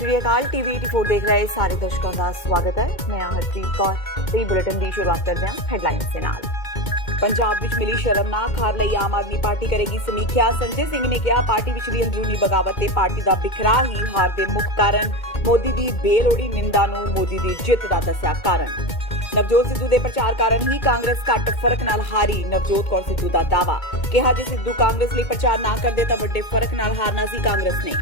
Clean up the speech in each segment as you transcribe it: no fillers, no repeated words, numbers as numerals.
श्री अकाल टीवी 84 देख रहे सारे दर्शकों का स्वागत है। मैं हरप्रीत कौर ਤੇ ਬੁਲੇਟਿਨ ਦੀ ਸ਼ੁਰੂਆਤ ਕਰਦੇ ਹਾਂ ਹੈਡਲਾਈਨਸ ਦੇ ਨਾਲ। ਪੰਜਾਬ ਵਿੱਚ ਮਿਲੀ ਸ਼ਰਮਨਾਕ ਹਾਰ ਲਈ ਆਮ ਆਦਮੀ ਪਾਰਟੀ ਕਰੇਗੀ ਸਮੀਖਿਆ। ਸੰਜੇ ਸਿੰਘ ਨੇ ਕਿਹਾ ਪਾਰਟੀ ਵਿੱਚ ਵੀ ਅੰਦਰੂਨੀ ਬਗਾਵਤ ਤੇ ਪਾਰਟੀ ਦਾ ਬਿਖਰਾ ਹੀ ਹਾਰ ਦੇ ਮੁੱਖ ਕਾਰਨ। ਮੋਦੀ ਦੀ ਬੇਲੋੜੀ ਨਿੰਦਾ ਨੂੰ ਮੋਦੀ ਦੀ ਜਿੱਤ ਦਾ ਦੱਸਿਆ ਕਾਰਨ। ਨਵਜੋਤ ਸਿੱਧੂ ਦੇ ਪ੍ਰਚਾਰ ਕਾਰਨ ਹੀ ਕਾਂਗਰਸ ਘੱਟ ਫਰਕ ਨਾਲ ਹਾਰੀ। ਨਵਜੋਤ ਕੌਰ ਸਿੱਧੂ ਦਾ ਦਾਅਵਾ। ਕਿਹਾ ਜੇ ਸਿੱਧੂ ਕਾਂਗਰਸ ਲਈ ਪ੍ਰਚਾਰ ਨਾ ਕਰਦੇ ਤਾਂ ਵੱਡੇ ਫਰਕ ਨਾਲ ਹਾਰਨਾ ਸੀ ਕਾਂਗਰਸ ਨੇ।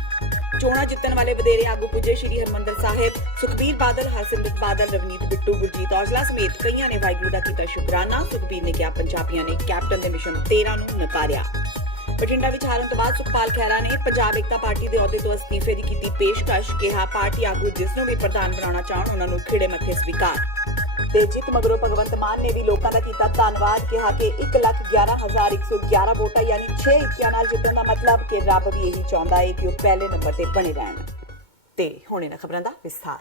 ਚੋਣਾਂ ਜਿੱਤਣ ਵਾਲੇ ਵਧੇਰੇ ਆਗੂ ਪੁੱਜੇ ਸ਼੍ਰੀ ਹਰਮੰਦਰ ਸਾਹਿਬ। ਸੁਖਬੀਰ ਬਾਦਲ, ਹਰਸਿਮਰਤ ਬਾਦਲ, ਰਵਨੀਤ ਬਿੱਟੂ, ਗੁਰਜੀਤ ਔਜਲਾ ਸਮੇਤ ਕਈਆਂ ਨੇ ਵਾਹਿਗੁਰੂ ਦਾ ਕੀਤਾ ਸ਼ੁਕਰਾਨਾ। ਸੁਖਬੀਰ ਨੇ ਕਿਹਾ ਪੰਜਾਬੀਆਂ ਨੇ ਕੈਪਟਨ ਦੇ ਮਿਸ਼ਨ 13 ਨੂੰ ਨਕਾਰਿਆ। ਬਠਿੰਡਾ ਵਿੱਚ ਹਾਰਨ ਤੋਂ ਬਾਅਦ ਸੁਖਪਾਲ ਖਹਿਰਾ ਨੇ ਪੰਜਾਬ ਏਕਤਾ ਪਾਰਟੀ ਦੇ ਅਹੁਦੇ ਤੋਂ ਅਸਤੀਫੇ ਦੀ ਕੀਤੀ ਪੇਸ਼ਕਸ਼। ਕਿਹਾ ਪਾਰਟੀ ਆਗੂ ਜਿਸ ਨੂੰ ਵੀ ਪ੍ਰਧਾਨ ਬਣਾਉਣਾ ਚਾਹਣ ਉਹਨਾਂ ਨੂੰ ਖਿੜੇ ਮੱਥੇ ਸਵੀਕਾਰ। ਤੇ ਜਿੱਤ ਮਗਰੋਂ ਭਗਵੰਤ ਮਾਨ ਨੇ ਵੀ ਲੋਕਾਂ ਦਾ ਕੀਤਾ ਧੰਨਵਾਦ। ਕਿਹਾ ਕਿ 1,11,111 ਵੋਟਾਂ ਯਾਨੀ 6 ਇੱਕਿਆਂ ਨਾਲ ਜਿੱਤਣ ਦਾ ਮਤਲਬ ਕਿ ਰੱਬ ਵੀ ਇਹੀ ਚਾਹੁੰਦਾ ਹੈ ਕਿ ਉਹ ਪਹਿਲੇ ਨੰਬਰ ਤੇ ਬਣੇ ਰਹਿਣ। ਤੇ ਹੁਣ ਇਹਨਾਂ ਖਬਰਾਂ ਦਾ ਵਿਸਥਾਰ।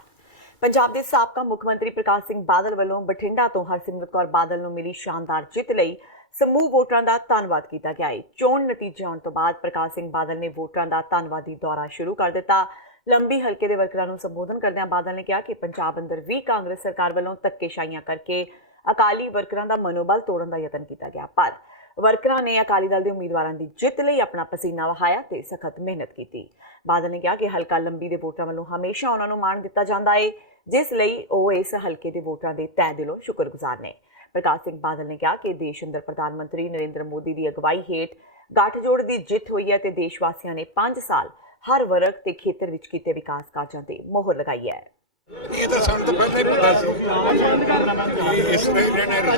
ਪੰਜਾਬ ਦੇ ਸਾਬਕਾ ਮੁੱਖ ਮੰਤਰੀ ਪ੍ਰਕਾਸ਼ ਸਿੰਘ ਬਾਦਲ ਵੱਲੋਂ ਬਠਿੰਡਾ ਤੋਂ ਹਰਸਿਮਰਤ ਕੌਰ ਬਾਦਲ ਨੂੰ ਮਿਲੀ ਸ਼ਾਨਦਾਰ ਜਿੱਤ ਲਈ ਸਮੂਹ ਵੋਟਰਾਂ ਦਾ ਧੰਨਵਾਦ ਕੀਤਾ ਗਿਆ ਹੈ। ਚੋਣ ਨਤੀਜੇ ਆਉਣ ਤੋਂ ਬਾਅਦ ਪ੍ਰਕਾਸ਼ ਸਿੰਘ ਬਾਦਲ ਨੇ ਵੋਟਰਾਂ ਦਾ ਧੰਨਵਾਦੀ ਦੌਰਾ ਸ਼ੁਰੂ ਕਰ ਦਿੱਤਾ। ਲੰਬੀ ਹਲਕੇ ਦੇ ਵਰਕਰਾਂ ਨੂੰ ਸੰਬੋਧਨ ਕਰਦਿਆਂ ਬਾਦਲ ਨੇ ਕਿਹਾ ਕਿ ਪੰਜਾਬ ਅੰਦਰ ਵੀ ਕਾਂਗਰਸ ਸਰਕਾਰ ਵੱਲੋਂ ਧੱਕੇਸ਼ਾਹੀਆਂ ਕਰਕੇ ਅਕਾਲੀ ਵਰਕਰਾਂ ਦਾ ਮਨੋਬਲ ਤੋੜਨ ਦਾ ਯਤਨ ਕੀਤਾ ਗਿਆ, ਪਰ ਵਰਕਰਾਂ ਨੇ ਅਕਾਲੀ ਦਲ ਦੇ ਉਮੀਦਵਾਰਾਂ ਦੀ ਜਿੱਤ ਲਈ ਆਪਣਾ ਪਸੀਨਾ ਵਹਾਇਆ ਤੇ ਸਖਤ ਮਿਹਨਤ ਕੀਤੀ। ਬਾਦਲ ਨੇ ਕਿਹਾ ਕਿ ਹਲਕਾ ਲੰਬੀ ਦੇ ਵੋਟਰਾਂ ਵੱਲੋਂ ਹਮੇਸ਼ਾ ਉਹਨਾਂ ਨੂੰ ਮਾਣ ਦਿੱਤਾ ਜਾਂਦਾ ਹੈ, ਜਿਸ ਲਈ ਉਹ ਇਸ ਹਲਕੇ ਦੇ ਵੋਟਰਾਂ ਦੇ ਤਹਿ ਦਿਲੋਂ ਸ਼ੁਕਰਗੁਜ਼ਾਰ ਨੇ। ਪ੍ਰਕਾਸ਼ ਸਿੰਘ ਬਾਦਲ ਨੇ ਕਿਹਾ ਕਿ ਦੇਸ਼ ਅੰਦਰ ਪ੍ਰਧਾਨ ਮੰਤਰੀ ਨਰਿੰਦਰ ਮੋਦੀ ਦੀ ਅਗਵਾਈ ਹੇਠ ਗੱਠਜੋੜ ਦੀ ਜਿੱਤ ਹੋਈ ਹੈ ਤੇ ਦੇਸ਼ ਵਾਸੀਆਂ ਨੇ 5 ਸਾਲ ਹਰ ਵਰਗ ਤੇ ਖੇਤਰ ਵਿੱਚ ਕੀਤੇ ਵਿਕਾਸ ਕਾਰਜਾਂ ਤੇ ਮੋਹਰ ਲਗਾਈ ਹੈ। ਇਹ ਤਾਂ ਸਾਨੂੰ ਤਾਂ ਪਹਿਲਾਂ ਹੀ ਪਤਾ ਸੀ ਕਿ ਇਸ ਤਰ੍ਹਾਂ ਰਹਿਣਾ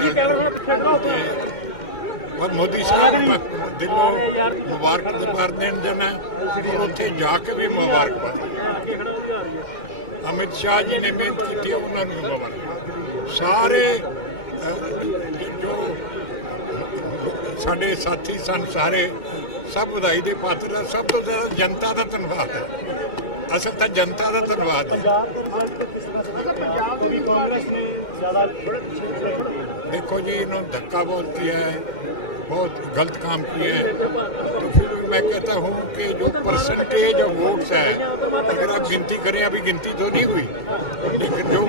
ਪਰ ਮੋਦੀ ਸਾਹਿਬ ਦਿਲੋਂ ਮੁਬਾਰਕ ਦੇਣ ਦੇਣਾ ਔਰ ਉੱਥੇ ਜਾ ਕੇ ਵੀ ਮੁਬਾਰਕਬਾਦ। ਅਮਿਤ ਸ਼ਾਹ ਜੀ ਨੇ ਮਿਹਨਤ ਕੀਤੀ, ਉਹਨਾਂ ਨੂੰ ਮੁਬਾਰਕ। ਸਾਰੇ ਜੋ ਸਾਡੇ ਸਾਥੀ ਸਨ ਸਾਰੇ ਸਭ ਵਧਾਈ ਦੇ ਪਾਤਰ ਹੈ। ਸਭ ਤੋਂ ਜ਼ਿਆਦਾ ਜਨਤਾ ਦਾ ਧੰਨਵਾਦ ਹੈ। ਅਸਲ ਤਾਂ ਜਨਤਾ ਦਾ ਧੰਨਵਾਦ ਹੈ। देखो जी, इन्होंने धक्का बहुत किया है, बहुत गलत काम किया है। तो फिर मैं कहता हूँ कि जो परसेंटेज ऑफ वोट्स है, अगर आप गिनती करें, अभी गिनती तो नहीं हुई, लेकिन जो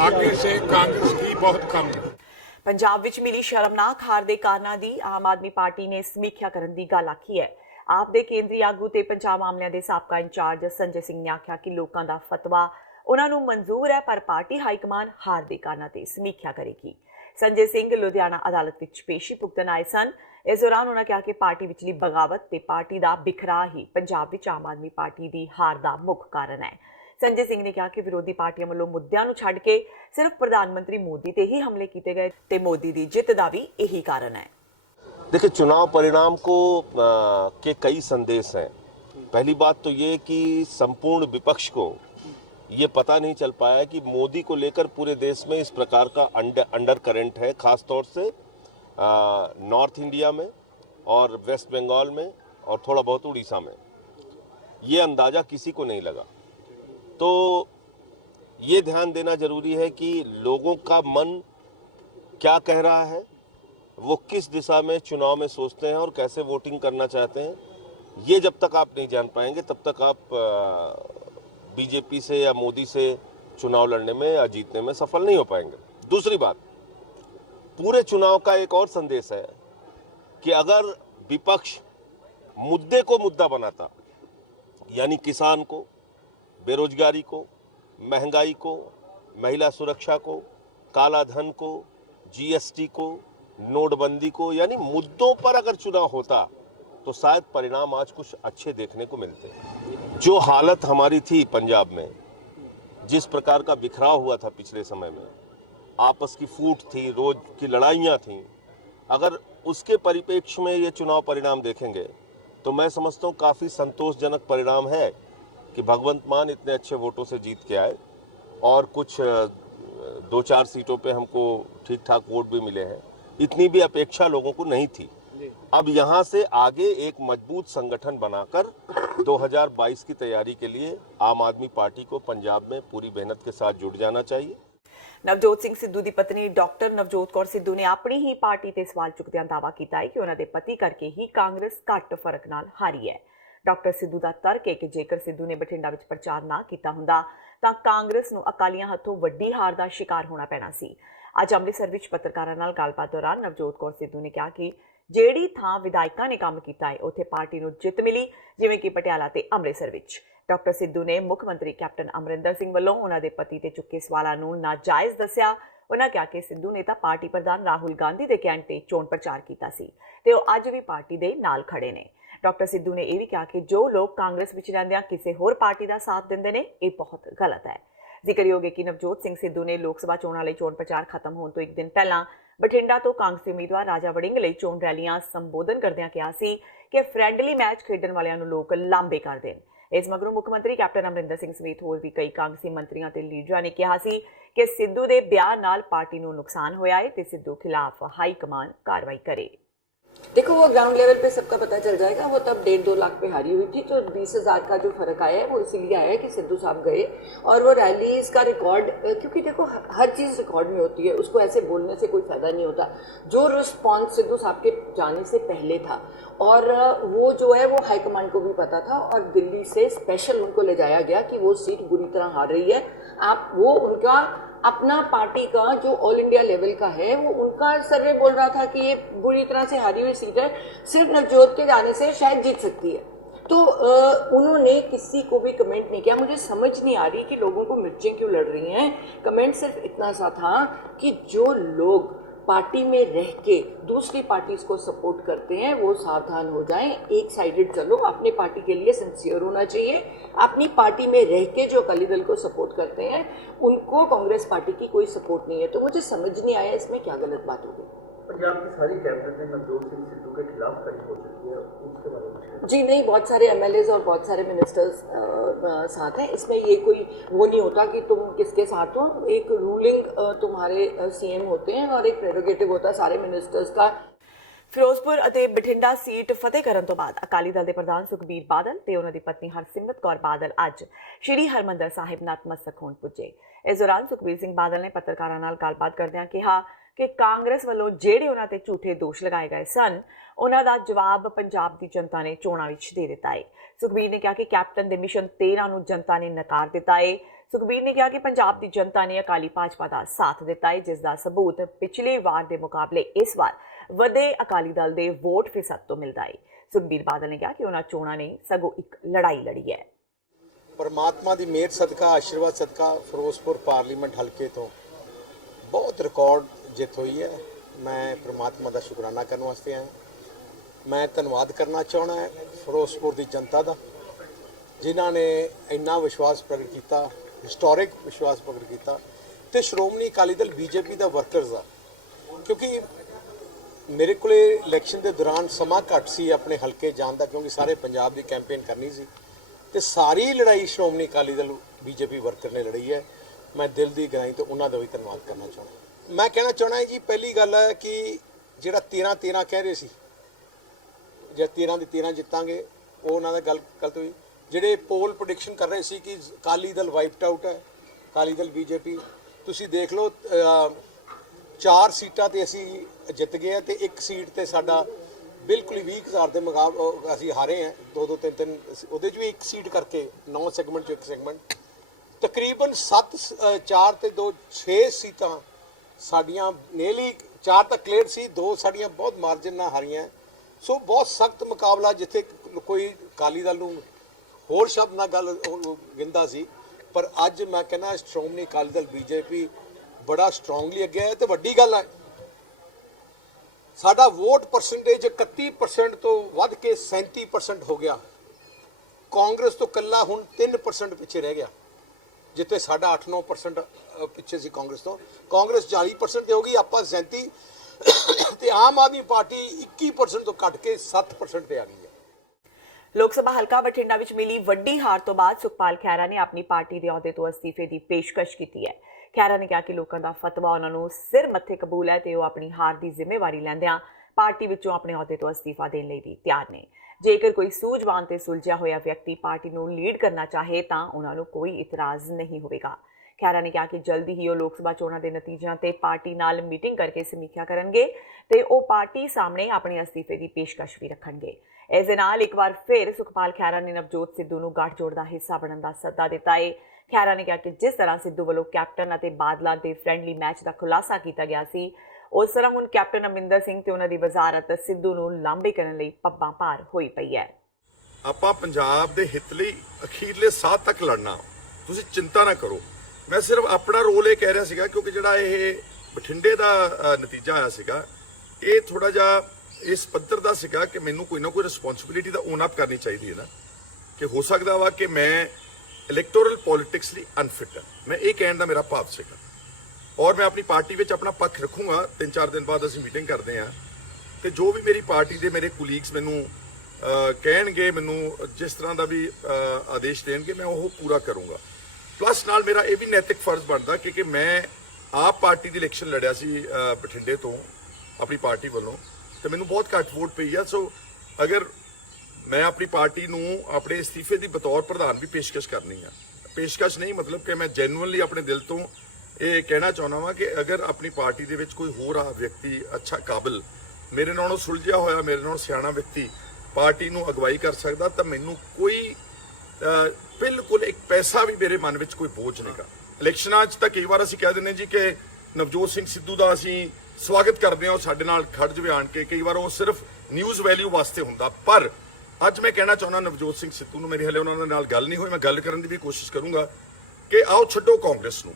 आगे से कांग्रेस की बहुत कम। ਪੰਜਾਬ ਵਿੱਚ ਮਿਲੀ ਸ਼ਰਮਨਾਕ ਹਾਰ ਦੇ ਕਾਰਨਾਂ ਦੀ ਆਮ ਆਦਮੀ ਪਾਰਟੀ ਨੇ ਸਮੀਖਿਆ ਕਰਨ ਦੀ ਗੱਲ ਆਖੀ ਹੈ। ਆਪ ਦੇ ਕੇਂਦਰੀ ਆਗੂ ਤੇ ਪੰਜਾਬ ਮਾਮਲਿਆਂ ਦੇ ਸਾਬਕਾ ਇੰਚਾਰਜ ਸੰਜੇ ਸਿੰਘ ਨੇ ਆਖਿਆ ਕਿ ਲੋਕਾਂ ਦਾ ਫਤਵਾ ਉਹਨਾਂ ਨੂੰ ਮਨਜ਼ੂਰ ਹੈ, ਪਰ ਪਾਰਟੀ ਹਾਈਕਮਾਨ ਹਾਰ ਦੇ ਕਾਰਨਾਂ ਤੇ ਸਮੀਖਿਆ ਕਰੇਗੀ। ਸੰਜੇ ਸਿੰਘ ਲੁਧਿਆਣਾ ਅਦਾਲਤ ਵਿੱਚ ਪੇਸ਼ੀ ਭੁਗਤਣ ਆਏ ਸਨ। ਇਸ ਦੌਰਾਨ ਉਹਨਾਂ ਕਿਹਾ ਕਿ ਪਾਰਟੀ ਵਿਚਲੀ ਬਗਾਵਤ ਤੇ ਪਾਰਟੀ ਦਾ ਬਿਖਰਾ ਹੀ ਪੰਜਾਬ ਵਿੱਚ ਆਮ ਆਦਮੀ ਪਾਰਟੀ ਦੀ ਹਾਰ ਦਾ ਮੁੱਖ ਕਾਰਨ ਹੈ। ਸੰਜੇ ਸਿੰਘ ਨੇ ਕਿਹਾ ਕਿ ਵਿਰੋਧੀ ਪਾਰਟੀਆਂ ਵੱਲੋਂ ਮੁੱਦਿਆਂ ਨੂੰ ਛੱਡ ਕੇ ਸਿਰਫ ਪ੍ਰਧਾਨ ਮੰਤਰੀ ਮੋਦੀ ਤੇ ਹੀ ਹਮਲੇ ਕੀਤੇ गए ਤੇ ਮੋਦੀ ਦੀ ਜਿੱਤ ਦਾ ਵੀ ਇਹੀ ਕਾਰਨ है। देखिए, चुनाव परिणाम को के कई संदेश हैं। पहली बात तो ये कि संपूर्ण विपक्ष को ये पता नहीं चल पाया कि मोदी को लेकर पूरे देश में इस प्रकार का अंडर करंट है, खास तौर से नॉर्थ इंडिया में और वेस्ट बंगाल में और थोड़ा बहुत उड़ीसा में। ये अंदाज़ा किसी को नहीं लगा। तो ये ध्यान देना जरूरी है कि लोगों का मन क्या कह रहा है, वो किस दिशा में चुनाव में सोचते हैं और कैसे वोटिंग करना चाहते हैं। ये जब तक आप नहीं जान पाएंगे तब तक आप बीजेपी से या मोदी से चुनाव लड़ने में या जीतने में सफल नहीं हो पाएंगे। दूसरी बात, पूरे चुनाव का एक और संदेश है कि अगर विपक्ष मुद्दे को मुद्दा बनाता, यानी किसान को, बेरोजगारी को, महंगाई को, महिला सुरक्षा को, काला धन को, जीएसटी को, नोटबंदी को, यानी मुद्दों पर अगर चुनाव होता तो शायद परिणाम आज कुछ अच्छे देखने को मिलते। जो हालत हमारी थी पंजाब में, जिस प्रकार का बिखराव हुआ था पिछले समय में, आपस की फूट थी, रोज की लड़ाइयाँ थीं, अगर उसके परिप्रेक्ष्य में ये चुनाव परिणाम देखेंगे तो मैं समझता हूँ काफ़ी संतोषजनक परिणाम है कि भगवंत मान इतने अच्छे वोटों से जीत के आए और कुछ 2-4 सीटों पे हमको ठीक ठाक वोट भी मिले हैं। इतनी भी अपेक्षा लोगों को नहीं थी। अब यहाँ से आगे एक मजबूत संगठन बनाकर 2022 की तैयारी के लिए आम आदमी पार्टी को पंजाब में पूरी मेहनत के साथ जुट जाना चाहिए। ਨਵਜੋਤ ਸਿੰਘ ਸਿੱਧੂ ਦੀ ਪਤਨੀ ਡਾਕਟਰ ਨਵਜੋਤ ਕੌਰ ਸਿੱਧੂ ਨੇ ਆਪਣੀ ਹੀ ਪਾਰਟੀ ਤੇ ਸਵਾਲ ਚੁੱਕਦਿਆਂ ਦਾਅਵਾ ਕੀਤਾ ਹੈ ਕਿ ਉਹਨਾਂ ਦੇ ਪਤੀ ਕਰਕੇ ਹੀ ਕਾਂਗਰਸ ਘੱਟ ਫਰਕ ਨਾਲ ਹਾਰੀ ਹੈ। ਡਾਕਟਰ ਸਿੱਧੂ ਦਾ ਤਰਕ ਹੈ ਕਿ ਜੇਕਰ ਸਿੱਧੂ ਨੇ ਬਠਿੰਡਾ ਵਿੱਚ ਪ੍ਰਚਾਰ ਨਾ ਕੀਤਾ ਹੁੰਦਾ ਤਾਂ ਕਾਂਗਰਸ ਨੂੰ ਅਕਾਲੀਆਂ ਹੱਥੋਂ ਵੱਡੀ ਹਾਰ ਦਾ ਸ਼ਿਕਾਰ ਹੋਣਾ ਪੈਣਾ ਸੀ। ਅੱਜ ਅੰਮ੍ਰਿਤਸਰ ਵਿੱਚ ਪੱਤਰਕਾਰਾਂ ਨਾਲ ਗੱਲਬਾਤ ਦੌਰਾਨ ਨਵਜੋਤ ਕੌਰ ਸਿੱਧੂ ਨੇ ਕਿਹਾ ਕਿ ਜਿਹੜੀ ਥਾਂ ਵਿਧਾਇਕਾਂ ਨੇ ਕੰਮ ਕੀਤਾ ਹੈ ਉੱਥੇ ਪਾਰਟੀ ਨੂੰ ਜਿੱਤ ਮਿਲੀ, ਜਿਵੇਂ ਕਿ ਪਟਿਆਲਾ ਤੇ ਅੰਮ੍ਰਿਤਸਰ ਵਿੱਚ। ਡਾਕਟਰ ਸਿੱਧੂ ਨੇ ਮੁੱਖ ਮੰਤਰੀ ਕੈਪਟਨ ਅਮਰਿੰਦਰ ਸਿੰਘ ਵੱਲੋਂ ਉਹਨਾਂ ਦੇ ਪਤੀ ਤੇ ਚੁੱਕੇ ਸਵਾਲਾਂ ਨੂੰ ਨਾਜਾਇਜ਼ ਦੱਸਿਆ। ਉਹਨਾਂ ਕਿਹਾ ਕਿ ਸਿੱਧੂ ਨੇ ਤਾਂ ਪਾਰਟੀ ਪ੍ਰਧਾਨ ਰਾਹੁਲ ਗਾਂਧੀ ਦੇ ਕਹਿਣ ਤੇ ਚੋਣ ਪ੍ਰਚਾਰ ਕੀਤਾ ਸੀ ਤੇ ਉਹ ਅੱਜ ਵੀ ਪਾਰਟੀ ਦੇ ਨਾਲ ਖੜੇ ਨੇ। ਡਾਕਟਰ ਸਿੱਧੂ ਨੇ ਇਹ ਵੀ ਕਿਹਾ ਕਿ ਜੋ ਲੋਕ ਕਾਂਗਰਸ ਵਿੱਚ ਰਹਿੰਦਿਆਂ ਕਿਸੇ ਹੋਰ ਪਾਰਟੀ ਦਾ ਸਾਥ ਦਿੰਦੇ ਨੇ, ਇਹ ਬਹੁਤ ਗਲਤ ਹੈ। ਜ਼ਿਕਰਯੋਗ ਹੈ ਕਿ ਨਵਜੋਤ ਸਿੰਘ ਸਿੱਧੂ ਨੇ ਲੋਕ ਸਭਾ ਚੋਣਾਂ ਲਈ ਚੋਣ ਪ੍ਰਚਾਰ ਖਤਮ ਹੋਣ ਤੋਂ ਇੱਕ ਦਿਨ ਪਹਿਲਾਂ ਬਠਿੰਡਾ ਤੋਂ ਕਾਂਗਰਸੀ ਉਮੀਦਵਾਰ ਰਾਜਾ ਵੜਿੰਗ ਲਈ ਚੋਣ ਰੈਲੀਆਂ ਸੰਬੋਧਨ ਕਰਦਿਆਂ ਕਿਹਾ ਸੀ ਕਿ ਫ੍ਰੈਂਡਲੀ ਮੈਚ ਖੇਡਣ ਵਾਲਿਆਂ ਨੂੰ ਲੋਕ ਲਾਂਭੇ ਕਰ ਦੇਣ। ਇਸ ਮਗਰੋਂ ਮੁੱਖ ਮੰਤਰੀ ਕੈਪਟਨ ਅਮਰਿੰਦਰ ਸਿੰਘ ਸਮੇਤ ਹੋਰ ਵੀ ਕਈ ਕਾਂਗਰਸੀ ਮੰਤਰੀਆਂ ਤੇ ਲੀਡਰਾਂ ਨੇ ਕਿਹਾ ਸੀ ਕਿ ਸਿੱਧੂ ਦੇ ਬਿਆਨ ਨਾਲ ਪਾਰਟੀ ਨੂੰ ਨੁਕਸਾਨ ਹੋਇਆ है ਤੇ ਸਿੱਧੂ खिलाफ हाई कमान कार्रवाई करे। देखो वो ग्राउंड लेवल पे सबका पता चल जाएगा। वो तब 1.5-2 लाख पे हारी हुई थी, तो 20,000 का जो फर्क आया है वो इसीलिए आया है कि सिद्धू साहब गए और वो रैलीज का रिकॉर्ड, क्योंकि देखो हर चीज़ रिकॉर्ड में होती है, उसको ऐसे बोलने से कोई फ़ायदा नहीं होता। जो रिस्पॉन्स सिद्धू साहब के जाने से पहले था और वो जो है वो हाईकमान को भी पता था और दिल्ली से स्पेशल उनको ले जाया गया कि वो सीट बुरी तरह हार रही है। आप वो उनका अपना पार्टी का जो ऑल इंडिया लेवल का है वो उनका सर्वे बोल रहा था कि ये बुरी तरह से हारी हुई सीट है, सिर्फ नवजोत के जाने से शायद जीत सकती है। तो उन्होंने किसी को भी कमेंट नहीं किया। मुझे समझ नहीं आ रही कि लोगों को मिर्चें क्यों लड़ रही हैं। कमेंट सिर्फ इतना सा था कि जो लोग पार्टी में रह के दूसरी पार्टीज को सपोर्ट करते हैं वो सावधान हो जाएं। एक साइडेड चलो, अपने पार्टी के लिए सिंसियर होना चाहिए। अपनी पार्टी में रह के जो अकाली दल को सपोर्ट करते हैं उनको कांग्रेस पार्टी की कोई सपोर्ट नहीं है। तो मुझे समझ नहीं आया इसमें क्या गलत बात हो गई। पंजाब की सारी कैबिनेट में नवजोत सिंह सिद्धू के खिलाफ खड़ी हो चुकी है, उसके बारे में जी नहीं, बहुत सारे एमएलएज और बहुत सारे मिनिस्टर्स साथ हैं। इसमें ये कोई वो नहीं होता कि तुम किसके साथ हो। एक रूलिंग तुम्हारे सीएम होते हैं और एक प्रेरोगेटिव होता है सारे मिनिस्टर्स का। ਫਿਰੋਜ਼ਪੁਰ ਅਤੇ ਬਠਿੰਡਾ ਸੀਟ ਫਤਿਹ ਕਰਨ ਤੋਂ ਬਾਅਦ ਅਕਾਲੀ ਦਲ ਦੇ ਪ੍ਰਧਾਨ ਸੁਖਬੀਰ ਬਾਦਲ ਤੇ ਉਹਨਾਂ ਦੀ ਪਤਨੀ ਹਰਸਿਮਰਤ ਕੌਰ ਬਾਦਲ ਅੱਜ ਸ਼੍ਰੀ ਹਰਮੰਦਰ ਸਾਹਿਬ ਨਤਮਸਤਕ ਹੋਣ ਪੁੱਜੇ। ਇਸ ਦੌਰਾਨ ਸੁਖਬੀਰ ਸਿੰਘ ਬਾਦਲ ਨੇ ਪੱਤਰਕਾਰਾਂ ਨਾਲ ਗੱਲਬਾਤ ਕਰਦਿਆਂ ਕਿਹਾ ਕਿ ਕਾਂਗਰਸ ਵੱਲੋਂ ਜਿਹੜੇ ਉਹਨਾਂ ਤੇ ਝੂਠੇ ਦੋਸ਼ ਲਗਾਏ ਗਏ ਸਨ ਉਹਨਾਂ ਦਾ ਜਵਾਬ ਪੰਜਾਬ ਦੀ ਜਨਤਾ ਨੇ ਚੋਣਾਂ ਵਿੱਚ ਦੇ ਦਿੱਤਾ ਹੈ। ਸੁਖਬੀਰ ਨੇ ਕਿਹਾ ਕਿ ਕੈਪਟਨ ਦੇ ਮਿਸ਼ਨ 13 ਨੂੰ ਜਨਤਾ ਨੇ ਨਕਾਰ ਦਿੱਤਾ ਹੈ। ਸੁਖਬੀਰ ਨੇ ਕਿਹਾ ਕਿ ਪੰਜਾਬ ਦੀ ਜਨਤਾ ਨੇ ਅਕਾਲੀ ਭਾਜਪਾ ਦਾ ਸਾਥ ਦਿੱਤਾ ਹੈ, ਜਿਸ ਦਾ ਸਬੂਤ ਪਿਛਲੀ ਵਾਰ ਦੇ ਮੁਕਾਬਲੇ ਇਸ ਵਾਰ ਵਧੇ ਅਕਾਲੀ ਦਲ ਦੇ ਵੋਟ ਫੀਸਦ ਤੋਂ ਮਿਲਦਾ ਹੈ। ਸੁਖਬੀਰ ਬਾਦਲ ਨੇ ਕਿਹਾ ਕਿ ਉਹਨਾਂ ਚੋਣਾਂ ਨੇ ਸਗੋਂ ਇੱਕ ਲੜਾਈ ਲੜੀ ਹੈ। परमात्मा की मेहर सदका, आशीर्वाद सदका फिरोजपुर पार्लीमेंट हल्के तो बहुत रिकॉर्ड जित हुई है। मैं परमात्मा का शुकराना करने वास्ते आया। मैं धन्यवाद करना चाहना है फिरोजपुर की जनता का, जिन्हों ने इन्ना विश्वास प्रगट किया, हिस्टोरिक विश्वास प्रगट किया, तो श्रोमणी अकाली दल बीजेपी का वर्करस का, क्योंकि मेरे को इलैक्शन के दौरान समा घट सी अपने हल्के जान का, क्योंकि सारे पंजाब की कैंपेन करनी सी ਤੇ ਸਾਰੀ ਲੜਾਈ ਸ਼੍ਰੋਮਣੀ ਅਕਾਲੀ ਦਲ ਬੀਜੇਪੀ ਵਰਕਰ ਨੇ ਲੜੀ ਹੈ। ਮੈਂ ਦਿਲ ਦੀ ਗਹਿਰਾਈ ਤੋਂ ਉਹਨਾਂ ਦਾ ਵੀ ਧੰਨਵਾਦ ਕਰਨਾ ਚਾਹੁੰਦਾ। ਮੈਂ ਕਹਿਣਾ ਚਾਹੁੰਦਾ ਜੀ, ਪਹਿਲੀ ਗੱਲ ਹੈ ਕਿ ਜਿਹੜਾ 13 ਕਹਿ ਰਹੇ ਸੀ, ਜੇ 13 ਦੀ 13 ਜਿੱਤਾਂਗੇ, ਉਹ ਉਹਨਾਂ ਦਾ ਗੱਲ ਗਲਤ ਹੋਈ। ਜਿਹੜੇ ਪੋਲ ਪ੍ਰੈਡਿਕਸ਼ਨ ਕਰ ਰਹੇ ਸੀ ਕਿ ਅਕਾਲੀ ਦਲ ਵਾਈਪਡ ਆਊਟ ਹੈ, ਅਕਾਲੀ ਦਲ ਬੀਜੇਪੀ, ਤੁਸੀਂ ਦੇਖ ਲਓ 4 ਸੀਟਾਂ ਤੇ ਅਸੀਂ ਜਿੱਤ ਗਏ ਹਾਂ ਤੇ 1 ਸੀਟ ਤੇ ਸਾਡਾ ਬਿਲਕੁਲ ਹੀ 20,000 ਦੇ ਮੁਕਾਬਲੇ ਅਸੀਂ ਹਾਰੇ ਹਾਂ। 2-2 3-3 ਉਹਦੇ 'ਚ ਵੀ 1 ਸੀਟ ਕਰਕੇ 9 ਸੈਗਮੈਂਟ 'ਚ 1 ਸੈਗਮੈਂਟ, ਤਕਰੀਬਨ 4 ਤੇ 2 6 ਸੀਟਾਂ ਸਾਡੀਆਂ ਨੇਲੀ 4 ਤਾਂ ਕਲੀਅਰ ਸੀ, 2 ਸਾਡੀਆਂ ਬਹੁਤ ਮਾਰਜਨ ਨਾਲ ਹਾਰੀਆਂ। ਸੋ ਬਹੁਤ ਸਖਤ ਮੁਕਾਬਲਾ, ਜਿੱਥੇ ਕੋਈ ਅਕਾਲੀ ਦਲ ਨੂੰ ਹੋਰ ਸ਼ਬਦ ਨਾਲ ਗੱਲ ਗਿੰਦਾ ਸੀ, ਪਰ ਅੱਜ ਮੈਂ ਕਹਿੰਦਾ ਸ਼੍ਰੋਮਣੀ ਅਕਾਲੀ ਦਲ ਬੀਜੇਪੀ ਬੜਾ ਸਟਰੋਂਗਲੀ ਅੱਗੇ ਹੈ। ਤੇ ਵੱਡੀ ਗੱਲ ਹੈ, ਸਾਡਾ ਵੋਟ ਪਰਸੈਂਟੇਜ 31% ਤੋਂ ਵੱਧ ਕੇ 37% ਹੋ ਗਿਆ। ਕਾਂਗਰਸ ਤੋਂ ਕੱਲਾ ਹੁਣ 3% ਪਿੱਛੇ ਰਹਿ ਗਿਆ, ਜਿੱਥੇ ਸਾਡਾ 8-9% ਪਿੱਛੇ ਸੀ ਕਾਂਗਰਸ ਤੋਂ। ਕਾਂਗਰਸ 40% ਤੇ ਹੋ ਗਈ, ਆਪਾਂ 37, ਤੇ ਆਮ ਆਦਮੀ ਪਾਰਟੀ 21% ਤੋਂ ਘਟ ਕੇ 7% ਤੇ ਆ ਗਈ ਹੈ। ਲੋਕ ਸਭਾ ਹਲਕਾ ਬਠਿੰਡਾ ਵਿੱਚ ਮਿਲੀ ਵੱਡੀ ਹਾਰ ਤੋਂ ਬਾਅਦ ਸੁਖਪਾਲ ਖਹਿਰਾ ਨੇ ਆਪਣੀ ਪਾਰਟੀ ਦੇ ਅਹੁਦੇ ਤੋਂ ਅਸਤੀਫੇ ਦੀ ਪੇਸ਼ਕਸ਼ ਕੀਤੀ ਹੈ। ਖਹਿਰਾ ਨੇ ਕਿਹਾ ਕਿ ਲੋਕਾਂ ਦਾ ਫਤਵਾ ਉਹਨਾਂ ਨੂੰ ਸਿਰ ਮੱਥੇ ਕਬੂਲ ਹੈ ਤੇ ਉਹ ਆਪਣੀ ਹਾਰ ਦੀ ਜ਼ਿੰਮੇਵਾਰੀ ਲੈਂਦਿਆਂ ਪਾਰਟੀ ਵਿੱਚੋਂ ਆਪਣੇ ਅਹੁਦੇ ਤੋਂ ਅਸਤੀਫਾ ਦੇਣ ਲਈ ਵੀ ਤਿਆਰ ਨੇ। ਜੇਕਰ ਕੋਈ ਸੂਝਵਾਨ ਤੇ ਸੁਲਝਿਆ ਹੋਇਆ ਵਿਅਕਤੀ ਪਾਰਟੀ ਨੂੰ ਲੀਡ ਕਰਨਾ ਚਾਹੇ ਤਾਂ ਉਹਨਾਂ ਨੂੰ ਕੋਈ ਇਤਰਾਜ਼ ਨਹੀਂ ਹੋਵੇਗਾ। ਖਹਿਰਾ ਨੇ ਕਿਹਾ ਕਿ ਜਲਦੀ ਹੀ ਉਹ ਲੋਕ ਸਭਾ ਚੋਣਾਂ ਦੇ ਨਤੀਜਿਆਂ ਤੇ ਪਾਰਟੀ ਨਾਲ ਮੀਟਿੰਗ ਕਰਕੇ ਸਮੀਖਿਆ ਕਰਨਗੇ ਤੇ ਉਹ ਪਾਰਟੀ ਸਾਹਮਣੇ ਆਪਣੇ ਅਸਤੀਫੇ ਦੀ ਪੇਸ਼ਕਸ਼ ਵੀ ਰੱਖਣਗੇ। ਇਸ ਦੇ ਨਾਲ ਇੱਕ ਵਾਰ ਫਿਰ ਸੁਖਪਾਲ ਖਹਿਰਾ ਨੇ ਨਵਜੋਤ ਸਿੱਧੂ ਨੂੰ ਗੱਠਜੋੜ ਦਾ ਹਿੱਸਾ ਬਣਨ ਦਾ ਸੱਦਾ ਦਿੱਤਾ ਹੈ। ਖਹਿਰਾ ਨੇ ਕਿਹਾ ਕਿ ਜਿਸ ਤਰ੍ਹਾਂ ਸਿੱਧੂ ਵੱਲੋਂ ਕੈਪਟਨ ਅਤੇ ਬਾਦਲਾਂ ਦੇ ਫ੍ਰੈਂਡਲੀ ਮੈਚ ਦਾ ਖੁਲਾਸਾ ਕੀਤਾ ਗਿਆ ਸੀ, ਉਸ ਤਰ੍ਹਾਂ ਹੁਣ ਕੈਪਟਨ ਅਮਰਿੰਦਰ ਸਿੰਘ ਤੇ ਉਹਨਾਂ ਦੀ ਵਜ਼ਾਰਤ ਸਿੱਧੂ ਨੂੰ ਲਾਂਭੇ ਕਰਨ ਲਈ ਪੱਬਾਂ ਭਾਰ ਹੋਈ ਪਈ ਹੈ। ਆਪਾਂ ਪੰਜਾਬ ਦੇ ਹਿੱਤ ਲਈ ਅਖੀਰਲੇ ਸਾਹ ਤੱਕ ਲੜਨਾ, ਤੁਸੀਂ ਚਿੰਤਾ ਨਾ ਕਰੋ। ਮੈਂ ਸਿਰਫ ਆਪਣਾ ਰੋਲ ਇਹ ਕਹਿ ਰਿਹਾ ਸੀਗਾ ਕਿਉਂਕਿ ਜਿਹੜਾ ਇਹ ਬਠਿੰਡੇ ਦਾ ਨਤੀਜਾ ਆਇਆ ਸੀਗਾ, ਇਹ ਥੋੜਾ ਜਿਹਾ ਇਸ ਪੱਧਰ ਦਾ ਸੀਗਾ ਕਿ ਮੈਨੂੰ ਕੋਈ ਨਾ ਕੋਈ ਰਿਸਪੌਂਸਿਬਿਲਿਟੀ ਦਾ ਓਨ ਅਪ ਕਰਨੀ ਚਾਹੀਦੀ ਹੈ ਨਾ, ਕਿ ਹੋ ਸਕਦਾ ਵਾ ਕਿ ਮੈਂ ਇਲੈਕਟੋਰਲ ਪੋਲਿਟਿਕਸ ਲਈ ਅਨਫਿਟ ਹਾਂ। ਮੈਂ ਇਹ ਕਹਿਣ ਦਾ ਮੇਰਾ ਭਾਵ ਸੀਗਾ ਔਰ ਮੈਂ ਆਪਣੀ ਪਾਰਟੀ ਵਿੱਚ ਆਪਣਾ ਪੱਖ ਰੱਖੂੰਗਾ। 3-4 ਦਿਨ ਬਾਅਦ ਅਸੀਂ ਮੀਟਿੰਗ ਕਰਦੇ ਹਾਂ ਤੇ ਜੋ ਵੀ ਮੇਰੀ ਪਾਰਟੀ ਦੇ ਮੇਰੇ ਕੁਲੀਗਸ ਮੈਨੂੰ ਕਹਿਣਗੇ, ਮੈਨੂੰ ਜਿਸ ਤਰ੍ਹਾਂ ਦਾ ਵੀ ਆਦੇਸ਼ ਦੇਣਗੇ, ਮੈਂ ਉਹ ਪੂਰਾ ਕਰੂੰਗਾ। ਪਲੱਸ ਨਾਲ ਮੇਰਾ ਇਹ ਵੀ ਨੈਤਿਕ ਫਰਜ਼ ਬਣਦਾ ਕਿ ਮੈਂ ਆਪ ਪਾਰਟੀ ਦੀ ਇਲੈਕਸ਼ਨ ਲੜਿਆ ਸੀ ਬਠਿੰਡੇ ਤੋਂ ਆਪਣੀ ਪਾਰਟੀ ਵੱਲੋਂ ਤੇ ਮੈਨੂੰ ਬਹੁਤ ਘੱਟ ਵੋਟ ਪਈ ਆ। ਸੋ ਅਗਰ ਮੈਂ ਆਪਣੀ ਪਾਰਟੀ ਨੂੰ ਆਪਣੇ ਅਸਤੀਫੇ ਦੀ ਬਤੌਰ ਪ੍ਰਧਾਨ ਵੀ ਪੇਸ਼ਕਸ਼ ਕਰਨੀ ਆ, ਪੇਸ਼ਕਸ਼ ਨਹੀਂ ਮਤਲਬ ਕਿ ਮੈਂ ਜੈਨੂਅਨਲੀ ਆਪਣੇ ਦਿਲ ਤੋਂ ਇਹ ਕਹਿਣਾ ਚਾਹੁੰਦਾ ਵਾਂ ਕਿ ਅਗਰ ਆਪਣੀ ਪਾਰਟੀ ਦੇ ਵਿੱਚ ਕੋਈ ਹੋਰ ਵਿਅਕਤੀ ਅੱਛਾ ਕਾਬਿਲ, ਮੇਰੇ ਨਾਲੋਂ ਸੁਲਝਿਆ ਹੋਇਆ, ਮੇਰੇ ਨਾਲੋਂ ਸਿਆਣਾ ਵਿਅਕਤੀ ਪਾਰਟੀ ਨੂੰ ਅਗਵਾਈ ਕਰ ਸਕਦਾ ਤਾਂ ਮੈਨੂੰ ਕੋਈ ਬਿਲਕੁਲ ਇੱਕ ਪੈਸਾ ਵੀ ਮੇਰੇ ਮਨ ਵਿੱਚ ਕੋਈ ਬੋਝ ਨਹੀਂਗਾ। ਇਲੈਕਸ਼ਨਾਂ 'ਚ ਤਾਂ ਕਈ ਵਾਰ ਅਸੀਂ ਕਹਿ ਦਿੰਦੇ ਜੀ ਕਿ ਨਵਜੋਤ ਸਿੰਘ ਸਿੱਧੂ ਦਾ ਅਸੀਂ ਸਵਾਗਤ ਕਰਦੇ ਹਾਂ, ਉਹ ਸਾਡੇ ਨਾਲ ਖੜ ਜਵੇ ਆਣ ਕੇ। ਕਈ ਵਾਰ ਉਹ ਸਿਰਫ ਨਿਊਜ਼ ਵੈਲਿਊ ਵਾਸਤੇ ਹੁੰਦਾ, ਪਰ ਅੱਜ ਮੈਂ ਕਹਿਣਾ ਚਾਹੁੰਦਾ ਨਵਜੋਤ ਸਿੰਘ ਸਿੱਧੂ ਨੂੰ, ਮੇਰੀ ਹਲੇ ਉਹਨਾਂ ਨਾਲ ਗੱਲ ਨਹੀਂ ਹੋਈ, ਮੈਂ ਗੱਲ ਕਰਨ ਦੀ ਵੀ ਕੋਸ਼ਿਸ਼ ਕਰੂੰਗਾ ਕਿ ਆਓ ਛੱਡੋ ਕਾਂਗਰਸ ਨੂੰ।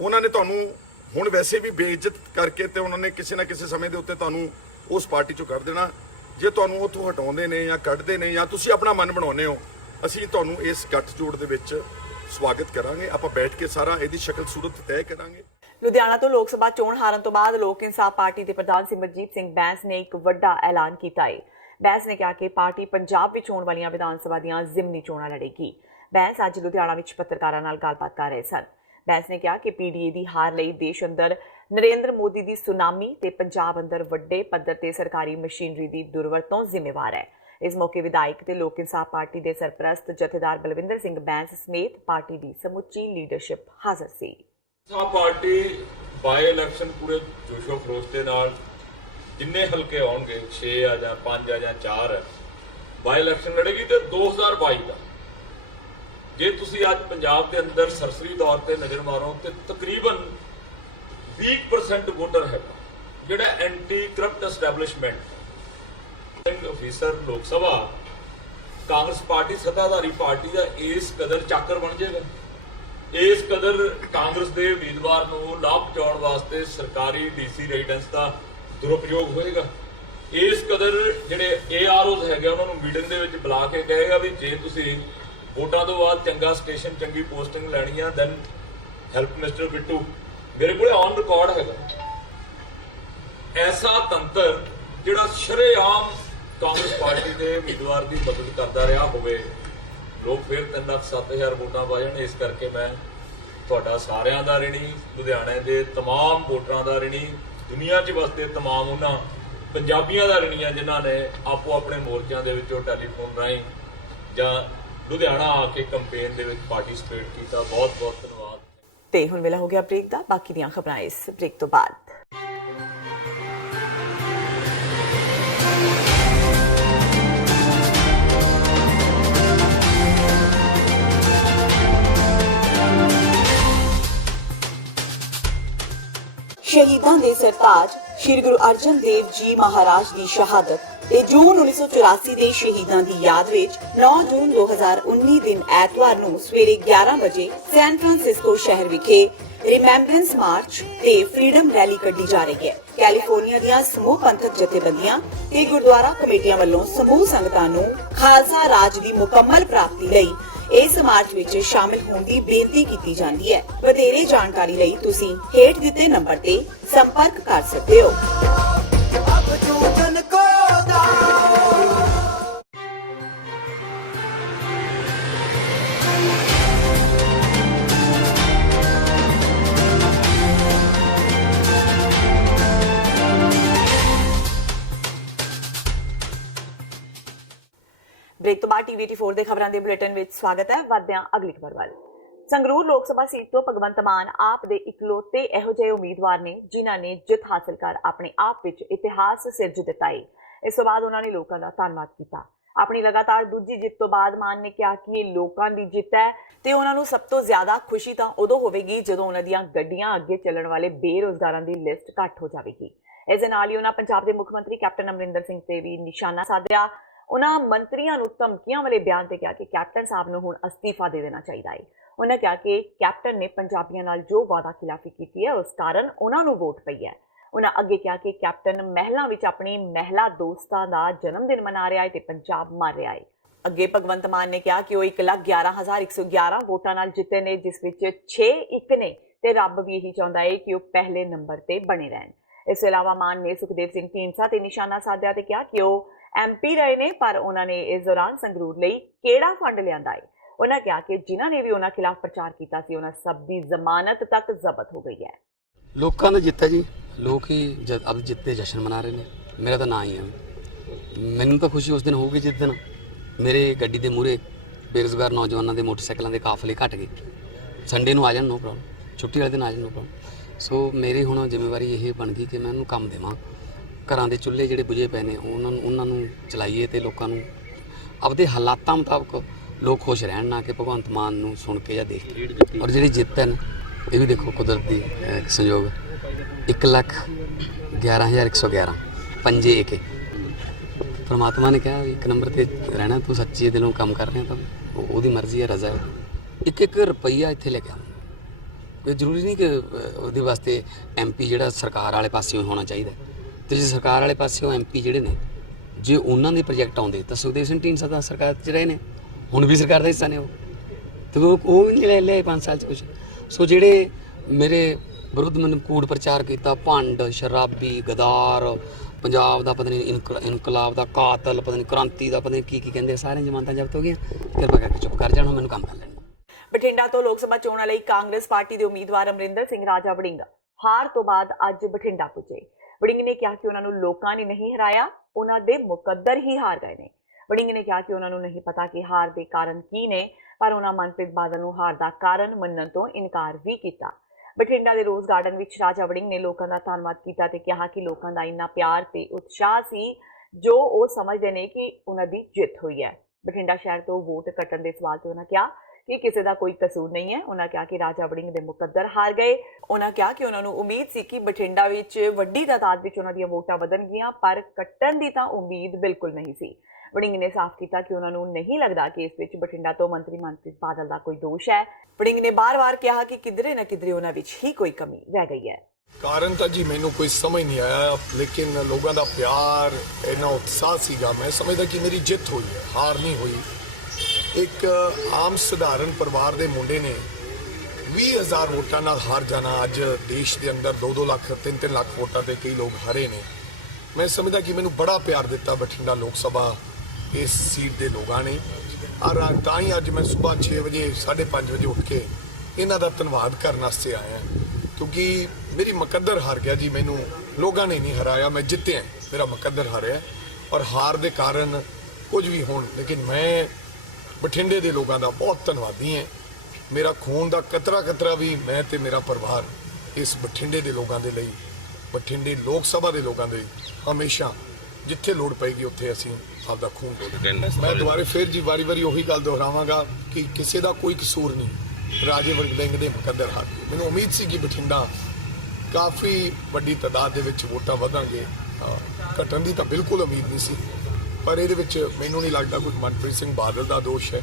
ਉਹਨਾਂ ਨੇ ਤੁਹਾਨੂੰ ਹੁਣ ਵੈਸੇ ਵੀ ਬੇਇੱਜ਼ਤ ਕਰਕੇ ਤੇ ਉਹਨਾਂ ਨੇ ਕਿਸੇ ਨਾ ਕਿਸੇ ਸਮੇਂ ਦੇ ਉੱਤੇ ਤੁਹਾਨੂੰ ਉਸ ਪਾਰਟੀ ਚੋਂ ਕੱਢ ਦੇਣਾ। ਜੇ ਤੁਹਾਨੂੰ ਉੱਥੋਂ ਹਟਾਉਂਦੇ ਨੇ ਜਾਂ ਕੱਢਦੇ ਨੇ ਜਾਂ ਤੁਸੀਂ ਆਪਣਾ ਮਨ ਬਣਾਉਂਦੇ ਹੋ, ਅਸੀਂ ਤੁਹਾਨੂੰ ਇਸ ਗੱਠਜੋੜ ਦੇ ਵਿੱਚ ਸਵਾਗਤ ਕਰਾਂਗੇ। ਆਪਾਂ ਬੈਠ ਕੇ ਸਾਰਾ ਇਹਦੀ ਸ਼ਕਲ ਸੂਰਤ ਤੈਅ ਕਰਾਂਗੇ। ਲੁਧਿਆਣਾ ਤੋਂ ਲੋਕ ਸਭਾ ਚੋਣ ਹਾਰਨ ਤੋਂ ਬਾਅਦ ਲੋਕ ਇਨਸਾਫ ਪਾਰਟੀ ਦੇ ਪ੍ਰਧਾਨ ਸਿਮਰਜੀਤ ਸਿੰਘ ਬੈਂਸ ਨੇ ਇੱਕ ਵੱਡਾ ਐਲਾਨ ਕੀਤਾ ਹੈ। ਬੈਂਸ ਨੇ ਕਿਹਾ ਕਿ ਪਾਰਟੀ ਪੰਜਾਬ ਵਿੱਚ ਹੋਣ ਵਾਲੀਆਂ ਵਿਧਾਨ ਸਭਾ ਦੀਆਂ ਜ਼ਿਮਨੀ ਚੋਣਾਂ ਲੜੇਗੀ। ਬੈਂਸ ਅੱਜ ਲੁਧਿਆਣਾ ਵਿੱਚ ਪੱਤਰਕਾਰਾਂ ਨਾਲ ਗੱਲਬਾਤ ਕਰ ਰਹੇ ਸਨ। ਬੈਂਸ ਨੇ ਕਿਹਾ ਕਿ ਪੀਡੀਏ ਦੀ ਹਾਰ ਲਈ ਦੇਸ਼ ਅੰਦਰ ਨਰਿੰਦਰ ਮੋਦੀ ਦੀ ਸੁਨਾਮੀ ਤੇ ਪੰਜਾਬ ਅੰਦਰ ਵੱਡੇ ਪੱਧਰ ਤੇ ਸਰਕਾਰੀ ਮਸ਼ੀਨਰੀ ਦੀ ਦੁਰਵਰਤੋਂ ਜ਼ਿੰਮੇਵਾਰ ਹੈ। ਇਸ ਮੌਕੇ ਵਿਧਾਇਕ ਤੇ ਲੋਕ ਇਨਸਾਫ ਪਾਰਟੀ ਦੇ ਸਰਪ੍ਰਸਤ ਜਥੇਦਾਰ ਬਲਵਿੰਦਰ ਸਿੰਘ ਬੈਂਸ ਸਮੇਤ ਪਾਰਟੀ ਦੀ ਸਮੁੱਚੀ ਲੀਡਰਸ਼ਿਪ ਹਾਜ਼ਰ ਸੀ। ਪਾਰਟੀ ਬਾਈ ਇਲੈਕਸ਼ਨ ਪੂਰੇ ਜੋਸ਼ੋ ਖਰੋਸ਼ ਦੇ ਨਾਲ ਜਿੰਨੇ ਹਲਕੇ ਆਉਣਗੇ 6 ਆ ਜਾਂ 5 ਆ ਜਾਂ 4 ਬਾਈ ਇਲੈਕਸ਼ਨ ਲੜੇਗੀ ਤੇ 2022 ਦਾ ਜੇ ਤੁਸੀਂ ਅੱਜ ਪੰਜਾਬ ਦੇ ਅੰਦਰ ਸਰਸਰੀ ਤੌਰ ਤੇ ਨਜ਼ਰ ਮਾਰੋ ਤੇ ਤਕਰੀਬਨ 20% ਵੋਟਰ ਹੈ ਜਿਹੜਾ ਐਂਟੀ ਕਰਪਟ ਐਸਟੈਬਲਿਸ਼ਮੈਂਟ ਅਫੀਸਰ ਲੋਕ ਸਭਾ ਕਾਂਗਰਸ ਪਾਰਟੀ ਸੱਤਾਧਾਰੀ ਪਾਰਟੀ ਦਾ ਇਸ ਕਦਰ ਚਾਕਰ ਬਣ ਜਾਏਗਾ, ਇਸ ਕਦਰ ਕਾਂਗਰਸ ਦੇ ਉਮੀਦਵਾਰ ਨੂੰ ਲਾਭ ਪਹੁੰਚਾਉਣ ਵਾਸਤੇ ਸਰਕਾਰੀ ਡੀਸੀ ਰੈਜ਼ੀਡੈਂਸ ਦਾ ਦੁਰਉਪਯੋਗ ਹੋਏਗਾ, ਇਸ ਕਦਰ ਜਿਹੜੇ AROs ਹੈਗੇ ਉਹਨਾਂ ਨੂੰ ਮੀਟਿੰਗ ਦੇ ਵਿੱਚ ਬੁਲਾ ਕੇ ਕਹੇਗਾ ਵੀ ਜੇ ਤੁਸੀਂ ਵੋਟਾਂ ਤੋਂ ਬਾਅਦ ਚੰਗਾ ਸਟੇਸ਼ਨ ਚੰਗੀ ਪੋਸਟਿੰਗ ਲੈਣੀ ਆ ਦੈਨ ਹੈਲਪ ਮਿਸਟਰ ਬਿੱਟੂ। ਮੇਰੇ ਕੋਲ ਔਨ ਰਿਕਾਰਡ ਹੈਗਾ ਐਸਾ ਤੰਤਰ ਜਿਹੜਾ ਸ਼ਰੇਆਮ ਕਾਂਗਰਸ ਪਾਰਟੀ ਦੇ ਉਮੀਦਵਾਰ ਦੀ ਮਦਦ ਕਰਦਾ ਰਿਹਾ ਹੋਵੇ। ਲੋਕ ਫਿਰ 3,07,000 ਵੋਟਾਂ ਪਾ ਜਾਣ। ਇਸ ਕਰਕੇ ਮੈਂ ਤੁਹਾਡਾ ਸਾਰਿਆਂ ਦਾ ਰਿਣੀ, ਲੁਧਿਆਣੇ ਦੇ ਤਮਾਮ ਵੋਟਰਾਂ ਦਾ ਰਿਣੀ, ਦੁਨੀਆ 'ਚ ਵਸਦੇ ਤਮਾਮ ਉਹਨਾਂ ਪੰਜਾਬੀਆਂ ਦਾ ਰਿਣੀ ਆ ਜਿਨ੍ਹਾਂ ਨੇ ਆਪੋ ਆਪਣੇ ਮੋਰਚਿਆਂ ਦੇ ਵਿੱਚੋਂ ਟੈਲੀਫੋਨ ਰਾਹੀਂ ਜਾਂ ਲੁਧਿਆਣਾ ਆ ਕੇ ਕੰਪੇਨ ਦੇ ਵਿੱਚ ਪਾਰਟਿਸਿਪੇਟ ਕੀਤਾ। ਬਹੁਤ ਬਹੁਤ ਧੰਨਵਾਦ। ਤੇ ਹੁਣ ਵੇਲਾ ਹੋ ਗਿਆ ਬ੍ਰੇਕ ਦਾ। ਬਾਕੀ ਦੀਆਂ ਖਬਰਾਂ ਇਸ ਬ੍ਰੇਕ ਤੋਂ ਬਾਅਦ। ਸ਼ਹੀਦਾਂ ਦੇ ਸਰਤਾਜ ਸ਼੍ਰੀ ਗੁਰੂ ਅਰਜਨ ਦੇਵ ਜੀ ਮਹਾਰਾਜ ਦੀ ਸ਼ਹਾਦਤ ਤੇ ਜੂਨ 1984 ਦੇ ਸ਼ਹੀਦਾਂ ਦੀ ਯਾਦ ਵਿੱਚ 9 ਜੂਨ 2019 ਦਿਨ ਐਤਵਾਰ ਨੂੰ ਸਵੇਰੇ 11 ਵਜੇ ਸੈਨ ਫਰਾਂਸਿਸਕੋ ਸ਼ਹਿਰ ਵਿਖੇ ਰਿਮੈਂਬਰੈਂਸ ਮਾਰਚ ਤੇ ਫਰੀडम ਰੈਲੀ ਕੱਢੀ ਜਾ ਰਹੀ ਹੈ। ਕੈਲੀਫੋਰਨੀਆ ਦੀਆਂ ਸਮੂਹ ਪੰਥਕ ਜਥੇਬੰਦੀਆਂ ਤੇ ਗੁਰਦੁਆਰਾ ਕਮੇਟੀਆਂ ਵੱਲੋਂ ਸਮੂਹ ਸੰਗਤਾਂ ਨੂੰ ਖਾਲਸਾ ਰਾਜ ਦੀ ਮੁਕੰਮਲ ਪ੍ਰਾਪਤੀ ਲਈ ਇਸ ਮਾਰਚ ਵਿੱਚ ਸ਼ਾਮਿਲ ਹੋਣ ਦੀ ਬੇਨਤੀ ਕੀਤੀ ਜਾਂਦੀ ਹੈ। ਵਧੇਰੇ ਜਾਣਕਾਰੀ ਲਈ ਤੁਸੀਂ ਹੇਠ ਦਿੱਤੇ ਨੰਬਰ ਤੇ ਸੰਪਰਕ ਕਰ ਸਕਦੇ ਹੋ। ਬ੍ਰੇਕ ਤੋਂ ਬਾਅਦ TV 84 ਦੇ ਖਬਰਾਂ ਦੇ ਬੁਲੇਟਿਨ ਵਿੱਚ ਸਵਾਗਤ ਹੈ। ਵਧਦੇ ਹਾਂ ਅਗਲੀ ਖਬਰ ਵੱਲ। ਸੰਗਰੂਰ ਲੋਕ ਸਭਾ ਸੀਟ ਤੋਂ ਭਗਵੰਤ ਮਾਨ ਆਪ ਦੇ ਇਕਲੌਤੇ ਇਹੋ ਜਿਹੇ ਉਮੀਦਵਾਰ ਨੇ ਜਿਨ੍ਹਾਂ ਨੇ ਜਿੱਤ ਹਾਸਲ ਕਰ ਆਪਣੇ ਆਪ ਵਿੱਚ ਇਤਿਹਾਸ ਸਿਰਜ ਦਿੱਤਾ ਹੈ। ਇਸ ਤੋਂ ਬਾਅਦ ਉਹਨਾਂ ਨੇ ਲੋਕਾਂ ਦਾ ਧੰਨਵਾਦ ਕੀਤਾ। ਆਪਣੀ ਲਗਾਤਾਰ ਦੂਜੀ ਜਿੱਤ ਤੋਂ ਬਾਅਦ ਮਾਨ ਨੇ ਕਿਹਾ ਕਿ ਇਹ ਲੋਕਾਂ ਦੀ ਜਿੱਤ ਹੈ ਤੇ ਉਹਨਾਂ ਨੂੰ ਸਭ ਤੋਂ ਜ਼ਿਆਦਾ ਖੁਸ਼ੀ ਤਾਂ ਉਦੋਂ ਹੋਵੇਗੀ ਜਦੋਂ ਉਹਨਾਂ ਦੀਆਂ ਗੱਡੀਆਂ ਅੱਗੇ ਚੱਲਣ ਵਾਲੇ ਬੇਰੁਜ਼ਗਾਰਾਂ ਦੀ ਲਿਸਟ ਘੱਟ ਹੋ ਜਾਵੇਗੀ। ਇਸ ਦੇ ਨਾਲ ਹੀ ਉਹਨਾਂ ਪੰਜਾਬ ਦੇ ਮੁੱਖ ਮੰਤਰੀ ਕੈਪਟਨ ਅਮਰਿੰਦਰ ਸਿੰਘ ਤੇ ਵੀ ਨਿਸ਼ਾਨਾ ਸਾਧਿਆ। ਉਹਨਾਂ ਮੰਤਰੀਆਂ ਨੂੰ ਧਮਕੀਆਂ ਵਾਲੇ ਬਿਆਨ ਤੇ ਕਿਹਾ ਕਿ ਕੈਪਟਨ ਸਾਹਿਬ ਨੂੰ ਹੁਣ ਅਸਤੀਫਾ ਦੇ ਦੇਣਾ ਚਾਹੀਦਾ ਹੈ। ਉਹਨਾਂ ਕਿਹਾ ਕਿ ਕੈਪਟਨ ਨੇ ਪੰਜਾਬੀਆਂ ਨਾਲ ਜੋ ਵਾਅਦਾ ਖਿਲਾਫੀ ਕੀਤੀ ਹੈ ਉਸ ਕਾਰਨ ਉਹਨਾਂ ਨੂੰ ਵੋਟ ਪਈ ਹੈ। ਉਹਨਾਂ ਅੱਗੇ ਕਿਹਾ ਕਿ ਕੈਪਟਨ ਮਹਿਲਾਂ ਵਿੱਚ ਆਪਣੀ ਮਹਿਲਾ ਦੋਸਤਾਂ ਦਾ ਜਨਮ ਦਿਨ ਮਨਾ ਰਿਹਾ ਹੈ ਤੇ ਪੰਜਾਬ ਮਾਰ ਰਿਹਾ ਹੈ। ਅੱਗੇ ਭਗਵੰਤ ਮਾਨ ਨੇ ਕਿਹਾ ਕਿ ਉਹ 1,11,111 ਵੋਟਾਂ ਨਾਲ ਜਿੱਤੇ ਨੇ, ਜਿਸ ਵਿੱਚ 6-1 ਨੇ ਤੇ ਰੱਬ ਵੀ ਇਹੀ ਚਾਹੁੰਦਾ ਹੈ ਕਿ ਉਹ ਪਹਿਲੇ ਨੰਬਰ ਤੇ ਬਣੇ ਰਹਿਣ। ਇਸ ਤੋਂ ਇਲਾਵਾ ਮਾਨ ਨੇ ਸੁਖਦੇਵ ਸਿੰਘ ਢੀਂਡਸਾ ਤੇ ਨਿਸ਼ਾਨਾ ਸਾਧਿਆ ਤੇ ਕਿਹਾ ਕਿ ਉਹ MP ਰਹੇ ਨੇ ਪਰ ਉਹਨਾਂ ਨੇ ਇਸ ਦੌਰਾਨ ਸੰਗਰੂਰ ਲਈ ਕਿਹੜਾ ਫੰਡ ਲਿਆਂਦਾ ਹੈ। ਉਹਨਾਂ ਕਿਹਾ ਕਿ ਜਿਨ੍ਹਾਂ ਨੇ ਵੀ ਉਹਨਾਂ ਖਿਲਾਫ ਪ੍ਰਚਾਰ ਕੀਤਾ ਸੀ ਉਹਨਾਂ ਸਭ ਦੀ ਜ਼ਮਾਨਤ ਤੱਕ ਜ਼ਬਤ ਹੋ ਗਈ ਹੈ। ਲੋਕਾਂ ਦਾ ਜਿੱਤ ਹੈ ਜੀ, ਲੋਕ ਹੀ ਅਬ ਜਿੱਤ ਦੇ ਜਸ਼ਨ ਮਨਾ ਰਹੇ ਨੇ। ਮੇਰਾ ਤਾਂ ਨਾਂ ਹੀ ਹੈ। ਮੈਨੂੰ ਤਾਂ ਖੁਸ਼ੀ ਉਸ ਦਿਨ ਹੋਊਗੀ ਜਿਸ ਦਿਨ ਮੇਰੇ ਗੱਡੀ ਦੇ ਮੂਹਰੇ ਬੇਰੁਜ਼ਗਾਰ ਨੌਜਵਾਨਾਂ ਦੇ ਮੋਟਰਸਾਈਕਲਾਂ ਦੇ ਕਾਫਲੇ ਘਟ ਗਏ। ਸੰਡੇ ਨੂੰ ਆ ਜਾਣ ਨੋ ਪ੍ਰੋਬਲਮ, ਛੁੱਟੀ ਵਾਲੇ ਦਿਨ ਆ ਜਾਣ ਨੋ ਪ੍ਰੋਬਲਮ। ਸੋ ਮੇਰੀ ਹੁਣ ਜ਼ਿੰਮੇਵਾਰੀ ਇਹ ਬਣ ਗਈ ਕਿ ਮੈਂ ਉਹਨੂੰ ਕੰਮ ਦੇਵਾਂ। ਘਰਾਂ ਦੇ ਚੁੱਲ੍ਹੇ ਜਿਹੜੇ ਬੁਝੇ ਪਏ ਨੇ ਉਹਨਾਂ ਨੂੰ ਚਲਾਈਏ ਤੇ ਲੋਕਾਂ ਨੂੰ ਆਪਦੇ ਹਾਲਾਤਾਂ ਮੁਤਾਬਕ ਲੋਕ ਖੁਸ਼ ਰਹਿਣ, ਨਾ ਕਿ ਭਗਵੰਤ ਮਾਨ ਨੂੰ ਸੁਣ ਕੇ ਜਾਂ ਦੇਖ ਕੇ। ਔਰ ਜਿਹੜੀ ਜਿੱਤ ਹੈ ਇਹ ਵੀ ਦੇਖੋ ਕੁਦਰਤ ਦੀ ਸੰਯੋਗ। 1,11,111 ਪੰਜੇ ਏਕੇ। परमात्मा ने कहा एक नंबर पे रहना, तू सच्चे दिलों काम कर रहे हैं तो ਉਹਦੀ ਮਰਜ਼ੀ ਹੈ, ਰਜ਼ਾ ਹੈ। ਇੱਕ ਰੁਪਈਆ ਇੱਥੇ ਲੈ ਕੇ ਆਉਣਾ ਕੋਈ ਜ਼ਰੂਰੀ ਨਹੀਂ ਕਿ ਉਹਦੇ ਵਾਸਤੇ MP ਜਿਹੜਾ ਸਰਕਾਰ ਵਾਲੇ ਪਾਸਿਓਂ ਹੋਣਾ ਚਾਹੀਦਾ। ਤੇ ਜੇ ਸਰਕਾਰ ਵਾਲੇ ਪਾਸਿਓਂ MP ਜਿਹੜੇ ਨੇ ਜੇ ਉਹਨਾਂ ਦੇ ਪ੍ਰੋਜੈਕਟ ਆਉਂਦੇ ਤਾਂ ਸੁਖਦੇਵ ਸਿੰਘ ਢੀਂਡਸਾ ਦਾ ਸਰਕਾਰ 'ਚ ਰਹੇ ਨੇ, ਹੁਣ ਵੀ ਸਰਕਾਰ ਦਾ ਹਿੱਸਾ ਨੇ ਉਹ, ਤੇ ਉਹ ਵੀ ਨਹੀਂ ਲੈ 5 ਸਾਲ 'ਚ ਕੁਛ। ਸੋ ਜਿਹੜੇ ਮੇਰੇ ਵਿਰੁੱਧ ਮੈਨੂੰ ਕੂੜ ਪ੍ਰਚਾਰ ਕੀਤਾ, ਭੰਡ, ਸ਼ਰਾਬੀ, ਗਦਾਰ, ਪੰਜਾਬ ਦਾ ਪਤਾ ਨਹੀਂ ਇਨਕਲਾਬ ਦਾ ਕਾਤਲ, ਪਤਾ ਨਹੀਂ ਕ੍ਰਾਂਤੀ ਦਾ ਪਤਾ ਨਹੀਂ ਕੀ ਕਹਿੰਦੇ, ਸਾਰੀਆਂ ਜ਼ਮਾਨਤਾਂ ਜ਼ਬਤ ਹੋ ਗਈਆਂ। ਕਿਰਪਾ ਕਰਕੇ ਚੁੱਪ ਕਰ ਜਾਣ, ਮੈਨੂੰ ਕੰਮ ਕਰ ਲੈਣ। ਬਠਿੰਡਾ ਤੋਂ ਲੋਕ ਸਭਾ ਚੋਣਾਂ ਲਈ ਕਾਂਗਰਸ ਪਾਰਟੀ ਦੇ ਉਮੀਦਵਾਰ ਅਮਰਿੰਦਰ ਸਿੰਘ ਰਾਜਾ ਵੜਿੰਗ ਹਾਰ ਤੋਂ ਬਾਅਦ ਅੱਜ ਬਠਿੰਡਾ ਪੁੱਜੇ। ਵੜਿੰਗ ਨੇ ਕਿਹਾ ਕਿ ਉਹਨਾਂ ਨੂੰ ਲੋਕਾਂ ਨੇ ਨਹੀਂ ਹਰਾਇਆ, ਉਹਨਾਂ ਦੇ ਮੁਕੱਦਰ ਹੀ ਹਾਰ ਗਏ ਨੇ। ਵੜਿੰਗ ਨੇ ਕਿਹਾ ਕਿ ਉਹਨਾਂ ਨੂੰ ਨਹੀਂ ਪਤਾ ਕਿ ਹਾਰ ਦੇ ਕਾਰਨ ਕੀ ਨੇ, ਪਰ ਉਹਨਾਂ ਮਨਪ੍ਰੀਤ ਬਾਦਲ ਨੂੰ ਹਾਰ ਦਾ ਕਾਰਨ ਮੰਨਣ ਤੋਂ ਇਨਕਾਰ ਵੀ ਕੀਤਾ। ਬਠਿੰਡਾ ਦੇ ਰੋਜ਼ ਗਾਰਡਨ ਵਿੱਚ ਰਾਜਾ ਵੜਿੰਗ ਨੇ ਲੋਕਾਂ ਦਾ ਧੰਨਵਾਦ ਕੀਤਾ ਤੇ ਕਿਹਾ ਕਿ ਲੋਕਾਂ ਦਾ ਇੰਨਾ ਪਿਆਰ ਤੇ ਉਤਸ਼ਾਹ ਸੀ ਜੋ ਉਹ ਸਮਝਦੇ ਨੇ ਕਿ ਉਹਨਾਂ ਦੀ ਜਿੱਤ ਹੋਈ ਹੈ। ਬਠਿੰਡਾ ਸ਼ਹਿਰ ਤੋਂ ਵੋਟ ਕੱਟਣ ਦੇ ਸਵਾਲ ਤੇ ਉਹਨਾਂ ਕਿਹਾ ਕਿ ਕਿਸੇ ਦਾ ਕੋਈ ਕਸੂਰ ਨਹੀਂ ਹੈ। ਉਹਨਾਂ ਕਿਹਾ ਕਿ ਰਾਜਾ ਵੜਿੰਗ ਦੇ ਮੁਕੱਦਰ ਹਾਰ ਗਏ। ਉਹਨਾਂ ਕਿਹਾ ਕਿ ਉਹਨਾਂ ਨੂੰ ਉਮੀਦ ਸੀ ਕਿ ਬਠਿੰਡਾ ਵਿੱਚ ਵੱਡੀ ਤਾਦਾਦ ਵਿੱਚ ਉਹਨਾਂ ਦੀਆਂ ਵੋਟਾਂ ਵਧਣਗੀਆਂ, ਪਰ ਕੱਟਣ ਦੀ ਤਾਂ ਉਮੀਦ ਬਿਲਕੁਲ ਨਹੀਂ ਸੀ। ਵੜਿੰਗ ਨੇ ਸਾਫ਼ ਕੀਤਾ ਕਿ ਉਹਨਾਂ ਨੂੰ ਨਹੀਂ ਲੱਗਦਾ ਕਿ ਇਸ ਵਿੱਚ ਬਠਿੰਡਾ ਤੋਂ ਮੰਤਰੀ ਮਨਪ੍ਰੀਤ ਬਾਦਲ ਦਾ ਕੋਈ ਦੋਸ਼ ਹੈ। ਵੜਿੰਗ ਨੇ ਬਾਰ-ਬਾਰ ਕਿਹਾ ਕਿ ਕਿਧਰੇ ਨਾ ਕਿਧਰੇ ਉਹਨਾਂ ਵਿੱਚ ਹੀ ਕੋਈ ਕਮੀ ਰਹਿ ਗਈ ਹੈ। ਕਾਰਨ ਤਾਂ ਜੀ ਮੈਨੂੰ ਕੋਈ ਸਮਝ ਨਹੀਂ ਆਇਆ, ਲੇਕਿਨ ਲੋਕਾਂ ਦਾ ਪਿਆਰ ਇੰਨਾ ਉਤਸ਼ਾਹ ਸੀਗਾ, ਮੈਂ ਸਮਝਦਾ ਕਿ ਮੇਰੀ ਜਿੱਤ ਹੋਈ ਹੈ, ਹਾਰ ਨਹੀਂ ਹੋਈ। ਇੱਕ ਆਮ ਸਧਾਰਨ ਪਰਿਵਾਰ ਦੇ ਮੁੰਡੇ ਨੇ 20,000 ਵੋਟਾਂ ਨਾਲ ਹਾਰ ਜਾਣਾ। ਅੱਜ ਦੇਸ਼ ਦੇ ਅੰਦਰ 2-2 ਲੱਖ 3-3 ਲੱਖ ਵੋਟਾਂ ਤੇ ਕਈ ਲੋਕ ਹਾਰੇ ਨੇ। ਮੈਂ ਸਮਝਦਾ ਕਿ ਮੈਨੂੰ ਬੜਾ ਪਿਆਰ ਦਿੱਤਾ ਬਠਿੰਡਾ ਲੋਕ ਸਭਾ ਇਸ ਸੀਟ ਦੇ ਲੋਕਾਂ ਨੇ। ਔਰ ਤਾਂ ਹੀ ਅੱਜ ਮੈਂ ਸਵੇਰ 6 ਵਜੇ 5:30 ਵਜੇ ਉੱਠ ਕੇ ਇਹਨਾਂ ਦਾ ਧੰਨਵਾਦ ਕਰਨ ਵਾਸਤੇ ਆਇਆ, ਕਿਉਂਕਿ ਮੇਰੀ ਮੁਕੱਦਰ ਹਾਰ ਗਿਆ ਜੀ। ਮੈਨੂੰ ਲੋਕਾਂ ਨੇ ਨਹੀਂ ਹਰਾਇਆ, ਮੈਂ ਜਿੱਤਿਆ, ਮੇਰਾ ਮੁਕੱਦਰ ਹਾਰਿਆ। ਔਰ ਹਾਰ ਦੇ ਕਾਰਨ ਕੁਝ ਵੀ ਹੋਣ, ਲੇਕਿਨ ਮੈਂ ਬਠਿੰਡੇ ਦੇ ਲੋਕਾਂ ਦਾ ਬਹੁਤ ਧੰਨਵਾਦੀ ਹਾਂ। ਮੇਰਾ ਖੂਨ ਦਾ ਕਤਰਾ ਵੀ ਮੈਂ ਤੇ ਮੇਰਾ ਪਰਿਵਾਰ ਇਸ ਬਠਿੰਡੇ ਦੇ ਲੋਕਾਂ ਦੇ ਲਈ, ਬਠਿੰਡੇ ਲੋਕ ਸਭਾ ਦੇ ਲੋਕਾਂ ਦੇ ਹਮੇਸ਼ਾ ਜਿੱਥੇ ਲੋੜ ਪਏਗੀ ਉੱਥੇ ਅਸੀਂ ਆਪਦਾ ਖੂਨ ਡੋਲਾਂਗੇ। ਮੈਂ ਦੁਬਾਰੇ ਫਿਰ ਜੀ ਵਾਰੀ ਉਹੀ ਗੱਲ ਦੁਹਰਾਵਾਂਗਾ ਕਿ ਕਿਸੇ ਦਾ ਕੋਈ ਕਸੂਰ ਨਹੀਂ, ਰਾਜੇ ਵੜਿੰਗ ਦੇ ਮੁਕੱਦਰ ਹਾਰ। ਮੈਨੂੰ ਉਮੀਦ ਸੀ ਕਿ ਬਠਿੰਡਾ ਕਾਫੀ ਵੱਡੀ ਤਾਦਾਦ ਦੇ ਵਿੱਚ ਵੋਟਾਂ ਵਧਣਗੇ, ਘਟਣ ਦੀ ਤਾਂ ਬਿਲਕੁਲ ਉਮੀਦ ਨਹੀਂ ਸੀ, ਪਰ ਇਹਦੇ ਵਿੱਚ ਮੈਨੂੰ ਨਹੀਂ ਲੱਗਦਾ ਕੋਈ ਮਨਪ੍ਰੀਤ ਸਿੰਘ ਬਾਦਲ ਦਾ ਦੋਸ਼ ਹੈ।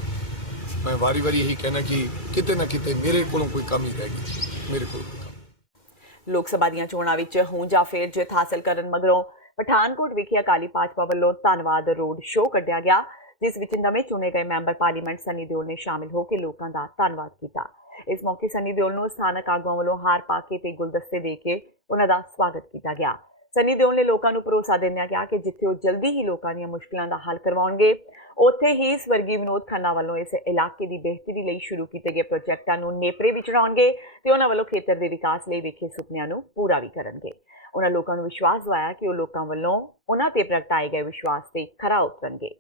ਮੈਂ ਵਾਰੀ ਇਹੀ ਕਹਿਣਾ ਕਿ ਕਿਤੇ ਨਾ ਕਿਤੇ ਮੇਰੇ ਕੋਲੋਂ ਕੋਈ ਕਮੀ ਰਹਿ ਗਈ, ਮੇਰੇ ਕੋਲ। ਲੋਕ ਸਭਾ ਦੀਆਂ ਚੋਣਾਂ ਵਿੱਚ ਹੁਣ ਜਾਂ ਫਿਰ ਜਿੱਤ ਹਾਸਲ ਕਰਨ ਮਗਰੋਂ ਪਠਾਨਕੋਟ ਵਿਖੇ ਅਕਾਲੀ ਭਾਜਪਾ ਵੱਲੋਂ ਧੰਨਵਾਦ ਰੋਡ ਸ਼ੋਅ ਕੱਢਿਆ ਗਿਆ, ਜਿਸ ਵਿੱਚ ਨਵੇਂ ਚੁਣੇ ਗਏ ਮੈਂਬਰ ਪਾਰਲੀਮੈਂਟ ਸਨੀ ਦਿਓਲ ਨੇ ਸ਼ਾਮਿਲ ਹੋ ਕੇ ਲੋਕਾਂ ਦਾ ਧੰਨਵਾਦ ਕੀਤਾ। ਇਸ ਮੌਕੇ ਸਨੀ ਦਿਓਲ ਨੂੰ ਸਥਾਨਕ ਆਗੂਆਂ ਵੱਲੋਂ ਹਾਰ ਪਾ ਕੇ ਤੇ ਗੁਲਦਸਤੇ ਦੇ ਕੇ ਉਹਨਾਂ ਦਾ ਸਵਾਗਤ ਕੀਤਾ ਗਿਆ। ਸਨੀ ਦਿਓਲ ਨੇ ਲੋਕਾਂ ਨੂੰ ਭਰੋਸਾ ਦਿੰਦਿਆਂ ਕਿਹਾ ਕਿ ਜਿੱਥੇ ਉਹ ਜਲਦੀ ਹੀ ਲੋਕਾਂ ਦੀਆਂ ਮੁਸ਼ਕਲਾਂ ਦਾ ਹੱਲ ਕਰਵਾਉਣਗੇ, ਉੱਥੇ ਹੀ ਸਵਰਗੀ ਵਿਨੋਦ ਖੰਨਾ ਵੱਲੋਂ ਇਸ ਇਲਾਕੇ ਦੀ ਬਿਹਤਰੀ ਲਈ ਸ਼ੁਰੂ ਕੀਤੇ ਗਏ ਪ੍ਰੋਜੈਕਟਾਂ ਨੂੰ ਨੇਪਰੇ ਵੀ ਚੜਾਉਣਗੇ ਤੇ ਉਹਨਾਂ ਵੱਲੋਂ ਖੇਤਰ ਦੇ ਵਿਕਾਸ ਲਈ ਵੇਖੇ ਸੁਪਨਿਆਂ ਨੂੰ ਪੂਰਾ ਵੀ ਕਰਨਗੇ। ਉਹਨਾਂ ਲੋਕਾਂ ਨੂੰ ਵਿਸ਼ਵਾਸ ਦਿਵਾਇਆ ਕਿ ਉਹ ਲੋਕਾਂ ਵੱਲੋਂ ਉਹਨਾਂ ਤੇ ਪ੍ਰਗਟਾਏ ਗਏ ਵਿਸ਼ਵਾਸ ਤੇ ਖਰਾ ਉਤਰਨਗੇ।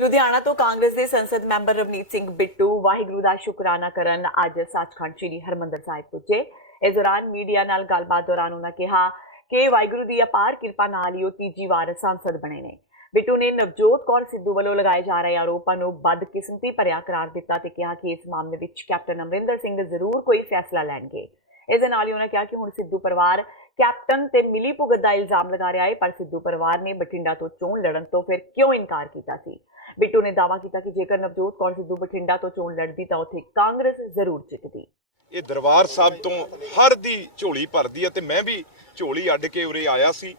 ਲੁਧਿਆਣਾ ਤੋਂ ਕਾਂਗਰਸ ਦੇ ਸੰਸਦ ਮੈਂਬਰ ਰਵਨੀਤ ਸਿੰਘ ਬਿੱਟੂ ਵਾਹਿਗੁਰੂ ਦਾ ਸ਼ੁਕਰਾਨਾ ਕਰਨ ਅੱਜ ਸੱਚਖੰਡ ਸ੍ਰੀ ਹਰਿਮੰਦਰ ਸਾਹਿਬ ਪੁੱਜੇ। ਇਸ ਦੌਰਾਨ ਮੀਡੀਆ ਨਾਲ ਗੱਲਬਾਤ ਦੌਰਾਨ ਉਹਨਾਂ ਕਿਹਾ ਕਿ ਵਾਹਿਗੁਰੂ ਦੀ ਅਪਾਰ ਕਿਰਪਾ ਨਾਲ ਹੀ ਉਹ ਤੀਜੀ ਵਾਰ ਸੰਸਦ ਬਣੇ ਨੇ। ਬਿੱਟੂ ਨੇ ਨਵਜੋਤ ਕੌਰ ਸਿੱਧੂ ਵੱਲੋਂ ਲਗਾਏ ਜਾ ਰਹੇ ਆਰੋਪਾਂ ਨੂੰ ਬਦਕਿਸਮਤੀ ਭਰਿਆ ਕਰਾਰ ਦਿੱਤਾ ਤੇ ਕਿਹਾ ਕਿ ਇਸ ਮਾਮਲੇ ਵਿੱਚ ਕੈਪਟਨ ਅਮਰਿੰਦਰ ਸਿੰਘ ਜ਼ਰੂਰ ਕੋਈ ਫੈਸਲਾ ਲੈਣਗੇ। ਇਸ ਦੇ ਨਾਲ ਹੀ ਉਹਨਾਂ ਕਿਹਾ ਕਿ ਹੁਣ ਸਿੱਧੂ ਪਰਿਵਾਰ ਕੈਪਟਨ ਤੇ ਮਿਲੀ ਭੁਗਤ ਦਾ ਇਲਜ਼ਾਮ ਲਗਾ ਰਿਹਾ ਹੈ, ਪਰ ਸਿੱਧੂ ਪਰਿਵਾਰ ਨੇ ਬਠਿੰਡਾ ਤੋਂ ਚੋਣ ਲੜਨ ਤੋਂ ਫਿਰ ਕਿਉਂ ਇਨਕਾਰ ਕੀਤਾ ਸੀ। ਬਿੱਟੂ ਨੇ ਦਾਅਵਾ ਕੀਤਾ ਕਿ ਜੇਕਰ ਨਵਜੋਤ ਕੌਰ ਸਿੱਧੂ ਬਠਿੰਡਾ ਤੋਂ ਚੋਣ ਲੜਦੀ ਤਾਂ ਉੱਥੇ ਕਾਂਗਰਸ ਜ਼ਰੂਰ ਜਿੱਤਦੀ। ਇਹ ਦਰਬਾਰ ਸਾਹਿਬ ਤੋਂ ਹਰ ਦੀ ਝੋਲੀ ਭਰਦੀ ਹੈ ਤੇ ਮੈਂ ਵੀ ਝੋਲੀ ਅੱਡ ਕੇ ਉਰੇ ਆਇਆ ਸੀ।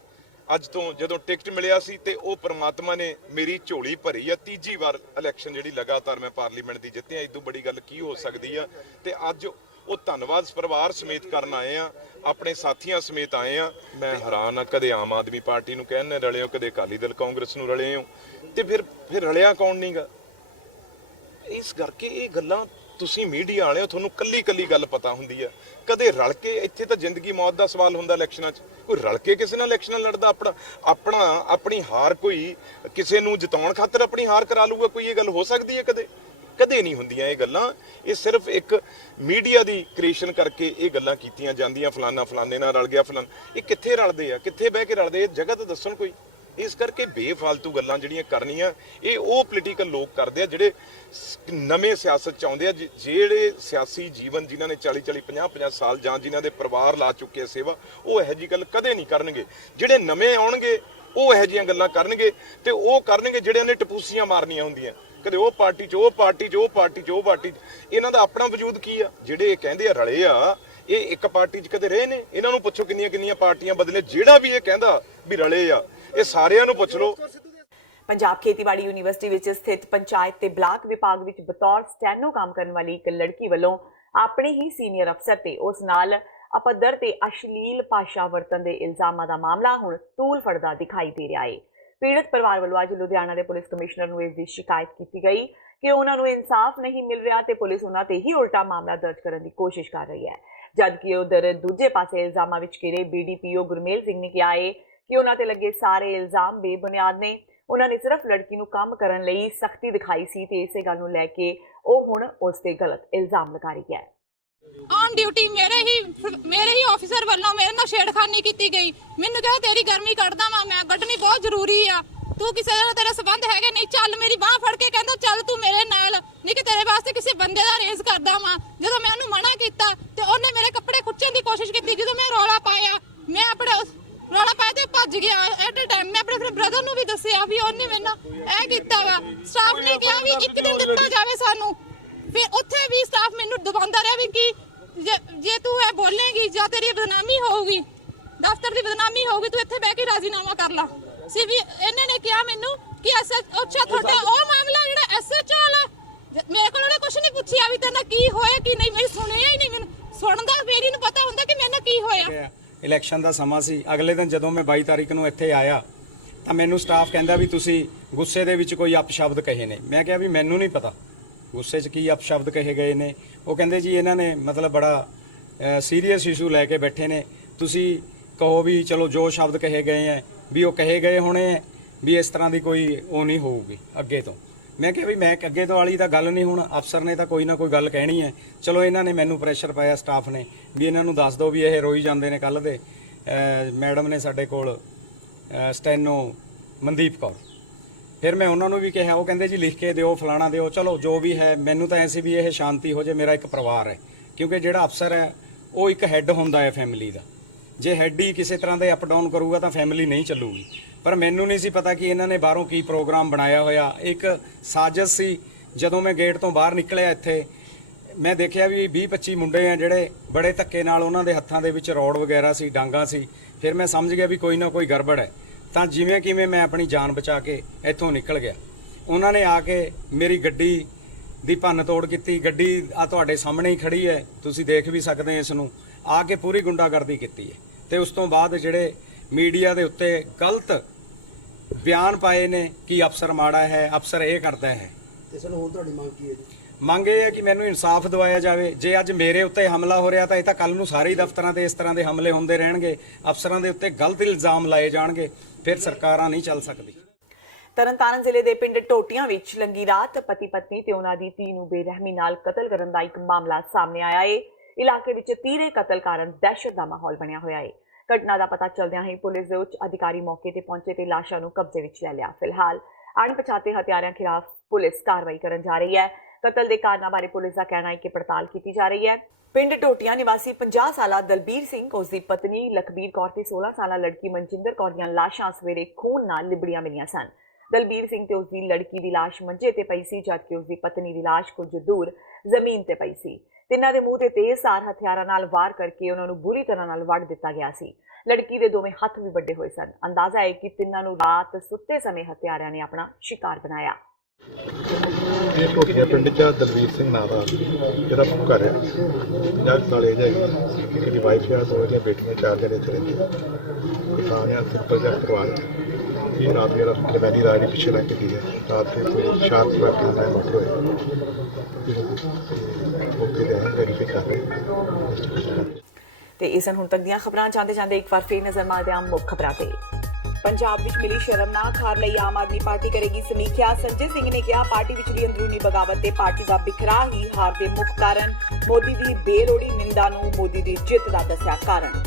ਅੱਜ ਤੋਂ ਜਦੋਂ ਟਿਕਟ ਮਿਲਿਆ ਸੀ ਤੇ ਉਹ ਪ੍ਰਮਾਤਮਾ ਨੇ ਮੇਰੀ ਝੋਲੀ ਭਰੀ ਆ। ਤੀਜੀ ਵਾਰ ਇਲੈਕਸ਼ਨ ਜਿਹੜੀ ਲਗਾਤਾਰ ਮੈਂ ਪਾਰਲੀਮੈਂਟ ਦੀ ਜਿੱਤਿਆ, ਇਸ ਤੋਂ ਬੜੀ ਗੱਲ ਕੀ ਹੋ ਸਕਦੀ ਆ। ਤੇ ਅੱਜ ਉਹ ਧੰਨਵਾਦ ਪਰਿਵਾਰ ਸਮੇਤ ਕਰਨ ਆਏ ਆ, ਆਪਣੇ ਸਾਥੀਆਂ ਸਮੇਤ ਆਏ ਆ। ਮੈਂ ਹੈਰਾਨ ਆ, ਕਦੇ ਆਮ ਆਦਮੀ ਪਾਰਟੀ ਨੂੰ ਕਹਿਣ ਰਲੇ ਹੋ, ਕਦੇ ਅਕਾਲੀ ਦਲ ਕਾਂਗਰਸ ਨੂੰ ਰਲੇ ਹੋ, ਤੇ ਫਿਰ ਰਲਿਆ ਕੌਣ ਨਹੀਂਗਾ। ਇਸ ਕਰਕੇ ਇਹ ਗੱਲਾਂ ਤੁਸੀਂ ਮੀਡੀਆ ਵਾਲਿਓ, ਤੁਹਾਨੂੰ ਕੱਲੀ ਗੱਲ ਪਤਾ ਹੁੰਦੀ ਆ। ਕਦੇ ਰਲ ਕੇ, ਇੱਥੇ ਤਾਂ ਜ਼ਿੰਦਗੀ ਮੌਤ ਦਾ ਸਵਾਲ ਹੁੰਦਾ ਇਲੈਕਸ਼ਨਾਂ 'ਚ। ਕੋਈ ਰਲ ਕੇ ਕਿਸੇ ਨਾਲ ਇਲੈਕਸ਼ਨਾਂ ਲੜਦਾ ਆਪਣੀ ਹਾਰ ਕੋਈ ਕਿਸੇ ਨੂੰ ਜਿਤਾਉਣ ਖਾਤਰ ਆਪਣੀ ਹਾਰ ਕਰਾ ਲੂਗਾ? ਕੋਈ ਇਹ ਗੱਲ ਹੋ ਸਕਦੀ ਹੈ? ਕਦੇ ਨਹੀਂ ਹੁੰਦੀਆਂ ਇਹ ਗੱਲਾਂ। ਇਹ ਸਿਰਫ ਇੱਕ ਮੀਡੀਆ ਦੀ ਕ੍ਰੀਏਸ਼ਨ ਕਰਕੇ ਇਹ ਗੱਲਾਂ ਕੀਤੀਆਂ ਜਾਂਦੀਆਂ, ਫਲਾਣੇ ਨਾਲ ਰਲ ਗਿਆ ਇਹ ਕਿੱਥੇ ਰਲਦੇ ਆ? ਕਿੱਥੇ ਬਹਿ ਕੇ ਰਲਦੇ? ਇਹ ਜਗ੍ਹਾ ਤਾਂ ਦੱਸਣ ਕੋਈ। ਇਸ ਕਰਕੇ ਬੇਫਾਲਤੂ ਗੱਲਾਂ ਜਿਹੜੀਆਂ ਕਰਨੀਆਂ, ਇਹ ਉਹ ਪੋਲੀਟੀਕਲ ਲੋਕ ਕਰਦੇ ਆ ਜਿਹੜੇ ਨਵੇਂ ਸਿਆਸਤ ਚਾਹੁੰਦੇ ਆ, ਜਿਹੜੇ ਸਿਆਸੀ ਜੀਵਨ ਜਿਨ੍ਹਾਂ ਨੇ 40 50 ਸਾਲ ਜਾਂ ਜਿਨ੍ਹਾਂ ਦੇ ਪਰਿਵਾਰ ਲਾ ਚੁੱਕੇ ਸੇਵਾ, ਉਹ ਇਹੋ ਜਿਹੀ ਗੱਲ ਕਦੇ ਨਹੀਂ ਕਰਨਗੇ। ਜਿਹੜੇ ਨਵੇਂ ਆਉਣਗੇ ਉਹ ਇਹੋ ਜਿਹੀਆਂ ਗੱਲਾਂ ਕਰਨਗੇ, ਤੇ ਉਹ ਕਰਨਗੇ ਜਿਹੜਿਆਂ ਨੇ ਟਪੂਸੀਆਂ ਮਾਰਨੀਆਂ ਹੁੰਦੀਆਂ, ਕਦੇ ਉਹ ਪਾਰਟੀ 'ਚ, ਉਹ ਪਾਰਟੀ 'ਚ, ਉਹ ਪਾਰਟੀ 'ਚ, ਉਹ ਪਾਰਟੀ 'ਚ। ਇਹਨਾਂ ਦਾ ਆਪਣਾ ਵਜੂਦ ਕੀ ਆ? ਜਿਹੜੇ ਇਹ ਕਹਿੰਦੇ ਆ ਰਲੇ ਆ, ਇਹ ਇੱਕ ਪਾਰਟੀ 'ਚ ਕਦੇ ਰਹੇ ਨੇ? ਇਹਨਾਂ ਨੂੰ ਪੁੱਛੋ ਕਿੰਨੀਆਂ ਪਾਰਟੀਆਂ ਬਦਲੇ। ਜਿਹੜਾ ਵੀ ਇਹ ਕਹਿੰਦਾ ਵੀ ਰਲੇ ਆ, ਇਹ ਸਾਰਿਆਂ ਨੂੰ ਪੁੱਛ ਲਓ। ਪੰਜਾਬ ਖੇਤੀਬਾੜੀ ਯੂਨੀਵਰਸਿਟੀ ਵਿੱਚ ਸਥਿਤ ਪੰਚਾਇਤ ਤੇ ਬਲਾਕ ਵਿਭਾਗ ਵਿੱਚ ਬਤੌਰ ਸਟੈਨੋ ਕੰਮ ਕਰਨ ਵਾਲੀ ਇੱਕ ਲੜਕੀ ਵੱਲੋਂ ਆਪਣੇ ਹੀ ਸੀਨੀਅਰ ਅਫਸਰ ਤੇ ਉਸ ਨਾਲ ਅਪੱਧਰ ਤੇ ਅਸ਼ਲੀਲ ਭਾਸ਼ਾ ਵਰਤਣ ਦੇ ਇਲਜ਼ਾਮਾਂ ਦਾ ਮਾਮਲਾ ਹੁਣ ਤੂਲ ਫੜਦਾ ਦਿਖਾਈ ਦੇ ਰਿਹਾ ਹੈ। ਪੀੜਤ ਪਰਿਵਾਰ ਵੱਲੋਂ ਅੱਜ ਲੁਧਿਆਣਾ ਦੇ ਪੁਲਿਸ ਕਮਿਸ਼ਨਰ ਨੂੰ ਇਸ ਦੀ ਸ਼ਿਕਾਇਤ ਕੀਤੀ ਗਈ ਕਿ ਉਹਨਾਂ ਨੂੰ ਇਨਸਾਫ ਨਹੀਂ ਮਿਲ ਰਿਹਾ ਤੇ ਪੁਲਿਸ ਉਹਨਾਂ ਤੇ ਹੀ ਉਲਟਾ ਮਾਮਲਾ ਦਰਜ ਕਰਨ ਦੀ ਕੋਸ਼ਿਸ਼ ਕਰ ਰਹੀ ਹੈ। ਜਦਕਿ ਉਧਰ ਦੂਜੇ ਪਾਸੇ ਇਲਜ਼ਾਮਾਂ ਵਿੱਚ ਘਿਰੇ BDPO ਗੁਰਮੇਲ ਸਿੰਘ ਨੇ ਕਿਹਾ ਹੈ ਕਿ ਉਹਨਾਂ ਤੇ ਲੱਗੇ ਸਾਰੇ ਇਲਜ਼ਾਮ ਬੇਬੁਨਿਆਦ ਨੇ। ਉਹਨਾਂ ਨੇ ਸਿਰਫ ਲੜਕੀ ਨੂੰ ਕੰਮ ਕਰਨ ਲਈ ਸਖਤੀ ਦਿਖਾਈ ਸੀ ਤੇ ਇਸੇ ਗੱਲ ਨੂੰ ਲੈ ਕੇ ਉਹ ਹੁਣ ਉਸ ਤੇ ਗਲਤ ਇਲਜ਼ਾਮ ਲਗਾ ਰਹੀ ਹੈ। ਔਨ ਡਿਊਟੀ ਮੇਰੇ ਹੀ ਆਫੀਸਰ ਵੱਲੋਂ ਮੇਰੇ ਨਾਲ ਛੇੜਖਾਨੀ ਕੀਤੀ ਗਈ। ਮੈਨੂੰ ਕਿਹਾ ਤੇਰੀ ਗਰਮੀ ਕੱਢਦਾ ਮੈਂ ਕੱਢਣੀ ਬਹੁਤ ਜ਼ਰੂਰੀ ਆ, ਤੂੰ ਕਿਸੇ ਨਾਲ ਤੇਰੇ ਸੰਬੰਧ ਹੈਗੇ ਨਹੀਂ, ਚੱਲ। ਮੇਰੀ ਬਾਹ ਫੜ ਕੇ ਕਹਿੰਦਾ ਚੱਲ ਤੂੰ ਮੇਰੇ ਨਾਲ, ਨਹੀਂ ਕਿ ਤੇਰੇ ਵਾਸਤੇ ਕਿਸੇ ਬੰਦੇ ਦਾ ਰੇਸ ਕਰਦਾ ਵਾਂ। ਜਦੋਂ ਮੈਂ ਉਹਨੂੰ ਮਨਾ ਕੀਤਾ ਤੇ ਉਹਨੇ ਮੇਰੇ ਕੱਪੜੇ ਖੁੱਚਣ ਦੀ ਕੋਸ਼ਿਸ਼ ਕੀਤੀ। ਜਦੋਂ ਮੈਂ ਰੌਲਾ ਪਾਇਆ, ਮੈਂ ਆਪਣੇ ਰੌਲਾ ਪਾਇਆ ਤੇ ਭੱਜ ਗਿਆ। ਐਟ ਅ ਟਾਈਮ ਮੈਂ ਆਪਣੇ ਬ੍ਰਦਰ ਨੂੰ ਵੀ ਦੱਸਿਆ ਵੀ ਉਹਨੇ ਮੈਨੂੰ ਇਹ ਕੀਤਾ ਵਾ। ਸਟਾਫ ਨੇ ਕਿਹਾ ਵੀ ਇੱਕ ਦਿਨ ਦਿੱਤਾ ਜਾਵੇ ਸਾਨੂੰ। ਫਿਰ ਉੱਥੇ ਵੀ ਸਟਾਫ ਮੈਨੂੰ ਦਬਾਉਂਦਾ ਰਿਹਾ ਵੀ ਕਿ ਜੇ ਤੂੰ ਇਹ ਬੋਲੇਂਗੀ ਜਾਂ ਤੇਰੀ ਬਦਨਾਮੀ ਹੋਊਗੀ, ਦਫ਼ਤਰ ਦੀ ਬਦਨਾਮੀ ਹੋਊਗੀ, ਤੂੰ ਇੱਥੇ ਬਹਿ ਕੇ ਰਾਜ਼ੀਨਾਮਾ ਕਰ ਲਾ। ਸੀ ਵੀ ਇਹਨਾਂ ਨੇ ਕਿਹਾ ਮੈਨੂੰ ਕਿ ਅੱਛਾ ਤੁਹਾਡਾ ਉਹ ਮਾਮਲਾ ਜਿਹੜਾ SHO ਵਾਲਾ, ਮੇਰੇ ਕੋਲ ਉਹਨੇ ਕੁਝ ਨਹੀਂ ਪੁੱਛਿਆ ਵੀ ਤੇਰੇ ਨਾਲ ਕੀ ਹੋਇਆ ਕੀ ਨਹੀਂ। ਮੈਂ ਸੁਣਿਆ ਹੀ ਨਹੀਂ। ਮੈਨੂੰ ਸੁਣਦਾ ਮੇਰੀ ਨੂੰ ਪਤਾ ਹੁੰਦਾ ਕਿ ਮੇਰੇ ਨਾਲ ਕੀ ਹੋਇਆ। ਇਲੈਕਸ਼ਨ ਦਾ ਸਮਾਂ ਸੀ। ਅਗਲੇ ਦਿਨ ਜਦੋਂ ਮੈਂ 22 ਤਾਰੀਖ ਨੂੰ ਇੱਥੇ ਆਇਆ ਤਾਂ ਮੈਨੂੰ ਸਟਾਫ ਕਹਿੰਦਾ ਵੀ ਤੁਸੀਂ ਗੁੱਸੇ ਦੇ ਵਿੱਚ ਕੋਈ ਅਪਸ਼ਬਦ ਕਹੇ ਨੇ। ਮੈਂ ਕਿਹਾ ਵੀ ਮੈਨੂੰ ਨਹੀਂ ਪਤਾ ਗੁੱਸੇ 'ਚ ਕੀ ਅਪਸ਼ਬਦ ਕਹੇ ਗਏ ਨੇ। ਉਹ ਕਹਿੰਦੇ ਜੀ ਇਹਨਾਂ ਨੇ ਮਤਲਬ ਬੜਾ ਸੀਰੀਅਸ ਇਸ਼ੂ ਲੈ ਕੇ ਬੈਠੇ ਨੇ, ਤੁਸੀਂ ਕਹੋ ਵੀ ਚਲੋ ਜੋ ਸ਼ਬਦ ਕਹੇ ਗਏ ਹੈ ਵੀ ਉਹ ਕਹੇ ਗਏ ਹੋਣੇ, ਵੀ ਇਸ ਤਰ੍ਹਾਂ ਦੀ ਕੋਈ ਉਹ ਨਹੀਂ ਹੋਊਗੀ ਅੱਗੇ ਤੋਂ। ਮੈਂ ਕਿਹਾ ਵੀ ਮੈਂ ਅੱਗੇ ਤੋਂ ਵਾਲੀ ਤਾਂ ਗੱਲ ਨਹੀਂ, ਹੁਣ ਅਫਸਰ ਨੇ ਤਾਂ ਕੋਈ ਨਾ ਕੋਈ ਗੱਲ ਕਹਿਣੀ ਹੈ। ਚਲੋ ਇਹਨਾਂ ਨੇ ਮੈਨੂੰ ਪ੍ਰੈਸ਼ਰ ਪਾਇਆ ਸਟਾਫ ਨੇ ਵੀ ਇਹਨਾਂ ਨੂੰ ਦੱਸ ਦਿਓ ਵੀ ਇਹ ਰੋਈ ਜਾਂਦੇ ਨੇ। ਕੱਲ੍ਹ ਦੇ ਮੈਡਮ ਨੇ ਸਾਡੇ ਕੋਲ ਸਟੈਨੋ ਮਨਦੀਪ ਕੌਰ, ਫਿਰ ਮੈਂ ਉਹਨਾਂ ਨੂੰ ਵੀ ਕਿਹਾ, ਉਹ ਕਹਿੰਦੇ ਜੀ ਲਿਖ ਕੇ ਦਿਓ, ਫਲਾਣਾ ਦਿਓ। ਚਲੋ ਜੋ ਵੀ ਹੈ, ਮੈਨੂੰ ਤਾਂ ਐਸੀ ਵੀ ਇਹ ਸ਼ਾਂਤੀ ਹੋ ਜੇ, ਮੇਰਾ ਇੱਕ ਪਰਿਵਾਰ ਹੈ। ਕਿਉਂਕਿ ਜਿਹੜਾ ਅਫਸਰ ਹੈ ਉਹ ਇੱਕ ਹੈੱਡ ਹੁੰਦਾ ਹੈ ਫੈਮਿਲੀ ਦਾ। ਜੇ ਹੈੱਡ ਹੀ ਕਿਸੇ ਤਰ੍ਹਾਂ ਦੇ ਅਪ ਡਾਊਨ ਕਰੂਗਾ ਤਾਂ ਫੈਮਿਲੀ ਨਹੀਂ ਚੱਲੂਗੀ। ਪਰ ਮੈਨੂੰ ਨਹੀਂ ਸੀ ਪਤਾ ਕਿ ਇਹਨਾਂ ਨੇ ਬਾਹਰੋਂ ਕੀ ਪ੍ਰੋਗਰਾਮ ਬਣਾਇਆ ਹੋਇਆ। ਇੱਕ ਸਾਜ਼ਿਸ਼ ਸੀ। ਜਦੋਂ ਮੈਂ ਗੇਟ ਤੋਂ ਬਾਹਰ ਨਿਕਲਿਆ ਇੱਥੇ ਮੈਂ ਦੇਖਿਆ ਵੀ 20-25 ਮੁੰਡੇ ਆ ਜਿਹੜੇ ਬੜੇ ਧੱਕੇ ਨਾਲ, ਉਹਨਾਂ ਦੇ ਹੱਥਾਂ ਦੇ ਵਿੱਚ ਰੋਡ ਵਗੈਰਾ ਸੀ, ਡਾਂਗਾ ਸੀ। ਫਿਰ ਮੈਂ ਸਮਝ ਗਿਆ ਵੀ ਕੋਈ ਨਾ ਕੋਈ ਗੜਬੜ ਹੈ। ਤਾਂ ਜਿਵੇਂ ਕਿਵੇਂ ਮੈਂ ਆਪਣੀ ਜਾਨ ਬਚਾ ਕੇ ਇੱਥੋਂ ਨਿਕਲ ਗਿਆ। ਉਹਨਾਂ ਨੇ ਆ ਕੇ ਮੇਰੀ ਗੱਡੀ ਦੀ ਭੰਨ ਤੋੜ ਕੀਤੀ। ਗੱਡੀ ਆ ਤੁਹਾਡੇ ਸਾਹਮਣੇ ਹੀ ਖੜੀ ਹੈ, ਤੁਸੀਂ ਦੇਖ ਵੀ ਸਕਦੇ ਇਸ ਨੂੰ। ਆ ਕੇ ਪੂਰੀ ਗੁੰਡਾਗਰਦੀ ਕੀਤੀ ਹੈ ਤੇ ਉਸ ਤੋਂ ਬਾਅਦ ਜਿਹੜੇ ਮੀਡੀਆ ਦੇ ਉੱਤੇ ਗਲਤ ਬਿਆਨ ਪਾਏ ਨੇ ਕਿ ਅਫਸਰ ਮਾੜਾ ਹੈ, ਅਫਸਰ ਇਹ ਕਰਦਾ ਹੈ। ਤੇ ਸਰ ਹੋਰ ਤੁਹਾਡੀ ਮੰਗ ਕੀ ਹੈ ਜੀ? ਮੰਗ ਇਹ ਹੈ ਕਿ ਮੈਨੂੰ ਇਨਸਾਫ ਦਿਵਾਇਆ ਜਾਵੇ। ਜੇ ਅੱਜ ਮੇਰੇ ਉੱਤੇ ਹਮਲਾ ਹੋ ਰਿਹਾ ਤਾਂ ਇਹ ਤਾਂ ਕੱਲ ਨੂੰ ਸਾਰੇ ਦਫ਼ਤਰਾਂ ਤੇ ਇਸ ਤਰ੍ਹਾਂ ਦੇ ਹਮਲੇ ਹੁੰਦੇ ਰਹਿਣਗੇ। ਅਫਸਰਾਂ ਦੇ ਉੱਤੇ ਗਲਤ ਇਲਜ਼ਾਮ ਲਾਏ ਜਾਣਗੇ, ਫਿਰ ਸਰਕਾਰਾਂ ਨਹੀਂ ਚੱਲ ਸਕਦੀ। ਤਰਨਤਾਰਨ ਜ਼ਿਲ੍ਹੇ ਦੇ ਪਿੰਡ ਟੋਟੀਆਂ ਵਿੱਚ ਲੰਗੀ ਰਾਤ ਪਤੀ ਪਤਨੀ ਤੇ ਉਹਨਾਂ ਦੀ ਧੀ ਨੂੰ ਬੇਰਹਿਮੀ ਨਾਲ ਕਤਲ ਕਰਨ ਦਾ ਇੱਕ ਮਾਮਲਾ ਸਾਹਮਣੇ ਆਇਆ ਹੈ। ਇਲਾਕੇ ਵਿੱਚ ਤੀਰੇ ਕਤਲ ਕਾਰਨ ਦਹਿਸ਼ਤ ਦਾ ਮਾਹੌਲ ਬਣਿਆ ਹੋਇਆ ਹੈ। ਘਟਨਾ ਦਾ ਪਤਾ ਚੱਲਦਿਆਂ ਹੀ ਪੁਲਿਸ ਦੇ ਉੱਚ ਅਧਿਕਾਰੀ ਮੌਕੇ ਤੇ ਪਹੁੰਚੇ ਤੇ ਲਾਸ਼ਾਂ ਨੂੰ ਕਬਜ਼ੇ ਵਿੱਚ ਲੈ ਲਿਆ। ਫਿਲਹਾਲ ਅਣਪਛਾਤੇ ਹਥਿਆਰਾਂ ਖਿਲਾਫ ਪੁਲਿਸ ਕਾਰਵਾਈ ਕਰਨ ਜਾ ਰਹੀ ਹੈ। ਕਤਲ ਦੇ ਕਾਰਨਾਂ ਬਾਰੇ ਪੁਲਿਸ ਦਾ ਕਹਿਣਾ ਹੈ ਕਿ ਪੜਤਾਲ ਕੀਤੀ ਜਾ ਰਹੀ ਹੈ। ਪਿੰਡ ਟੋਟੀਆਂ ਨਿਵਾਸੀ 50 ਸਾਲਾ ਦਲਬੀਰ ਸਿੰਘ, ਉਸ ਦੀ ਪਤਨੀ ਲਖਬੀਰ ਕੌਰ ਤੇ 16 ਸਾਲਾ ਲੜਕੀ ਮਨਜਿੰਦਰ ਕੌਰ ਦੀਆਂ ਲਾਸ਼ਾਂ ਸਵੇਰੇ ਖੂਨ ਨਾਲ ਲਿਬੜੀਆਂ ਮਿਲੀਆਂ ਸਨ। ਦਲਬੀਰ ਸਿੰਘ ਤੇ ਉਸ ਦੀ ਲੜਕੀ ਦੀ ਲਾਸ਼ ਮੰਜੇ ਤੇ ਪਈ ਸੀ, ਜਦਕਿ ਉਸ ਦੀ ਪਤਨੀ ਦੀ ਲਾਸ਼ ਕੁਝ ਦੂਰ ਜ਼ਮੀਨ ਤੇ ਪਈ ਸੀ। ਤਿੰਨਾਂ ਦੇ ਮੂੰਹ ਤੇ ਤੇਜ਼ਧਾਰ ਹਥਿਆਰਾਂ ਨਾਲ ਵਾਰ ਕਰਕੇ ਉਹਨਾਂ ਨੂੰ ਬੁਰੀ ਤਰ੍ਹਾਂ ਨਾਲ ਵੱਢ ਦਿੱਤਾ ਗਿਆ ਸੀ। ਲੜਕੀ ਦੇ ਦੋਵੇਂ ਹੱਥ ਵੀ ਵੱਡੇ ਹੋਏ ਸਨ। ਅੰਦਾਜ਼ਾ ਹੈ ਕਿ ਤਿੰਨਾਂ ਨੂੰ ਰਾਤ ਸੁੱਤੇ ਸਮੇਂ ਹਥਿਆਰਾਂ ਨੇ ਆਪਣਾ ਸ਼ਿਕਾਰ ਬਣਾਇਆ। ਇਹ ਟੋਟੀਆਂ ਪਿੰਡ 'ਚ ਦਲਵੀਰ ਸਿੰਘ ਨਾਂ ਦਾ ਜਿਹੜਾ ਘਰ ਹੈ 50 ਸਾਲ ਏਜ ਹੈਗੀ, ਇੱਕ ਦੀ ਵਾਈਫ ਆ, 2 ਦੀਆਂ ਬੇਟੀਆਂ, 4 ਜਣੇ ਇੱਥੇ ਰਹਿੰਦੇ ਕਿਸਾਨ ਆ, ਸਿੰਪਲ ਜਿਹਾ ਪਰਿਵਾਰ ਹੈ। ਇਹ ਰਾਤ ਜਿਹੜਾ ਲਵੈਲੀ ਰਾਜ ਦੇ ਪਿੱਛੇ ਲੱਗ ਕੇ ਗਈ ਹੈ। ਰਾਤ ਦੇ ਕੋਈ ਸ਼ਾਂਤ ਵਾਪਰ ਦਾ ਮੋਟਰ ਹੋਇਆ ਮੌਕੇ ਤੇ ਵੈਰੀਫਾਈ ਕਰ ਰਹੇ। ਤੇ ਇਸ ਹੁਣ ਤੱਕ ਦੀਆਂ ਖਬਰਾਂ ਜਾਂਦੇ ਇੱਕ ਵਾਰ ਫੇਰ ਨਜ਼ਰ ਮਾਰਦੇ ਹਾਂ ਮੁੱਖ ਖਬਰਾਂ ਤੇ। ਪੰਜਾਬ ਵਿੱਚ ਮਿਲੀ ਸ਼ਰਮਨਾਕ ਹਾਰ ਲਈ ਆਮ ਆਦਮੀ ਪਾਰਟੀ ਕਰੇਗੀ ਸਮੀਖਿਆ। ਸੰਜੇ ਸਿੰਘ ਨੇ ਕਿਹਾ ਪਾਰਟੀ ਵਿਚਲੀ ਅੰਦਰੂਨੀ ਬਗਾਵਤ ਤੇ ਪਾਰਟੀ ਦਾ ਬਿਖਰਾ ਹੀ ਹਾਰ ਦੇ ਮੁੱਖ ਕਾਰਨ। ਮੋਦੀ ਦੀ ਬੇਲੋੜੀ ਨਿੰਦਾ ਨੂੰ ਮੋਦੀ ਦੀ ਜਿੱਤ ਦਾ ਦੱਸਿਆ ਕਾਰਨ।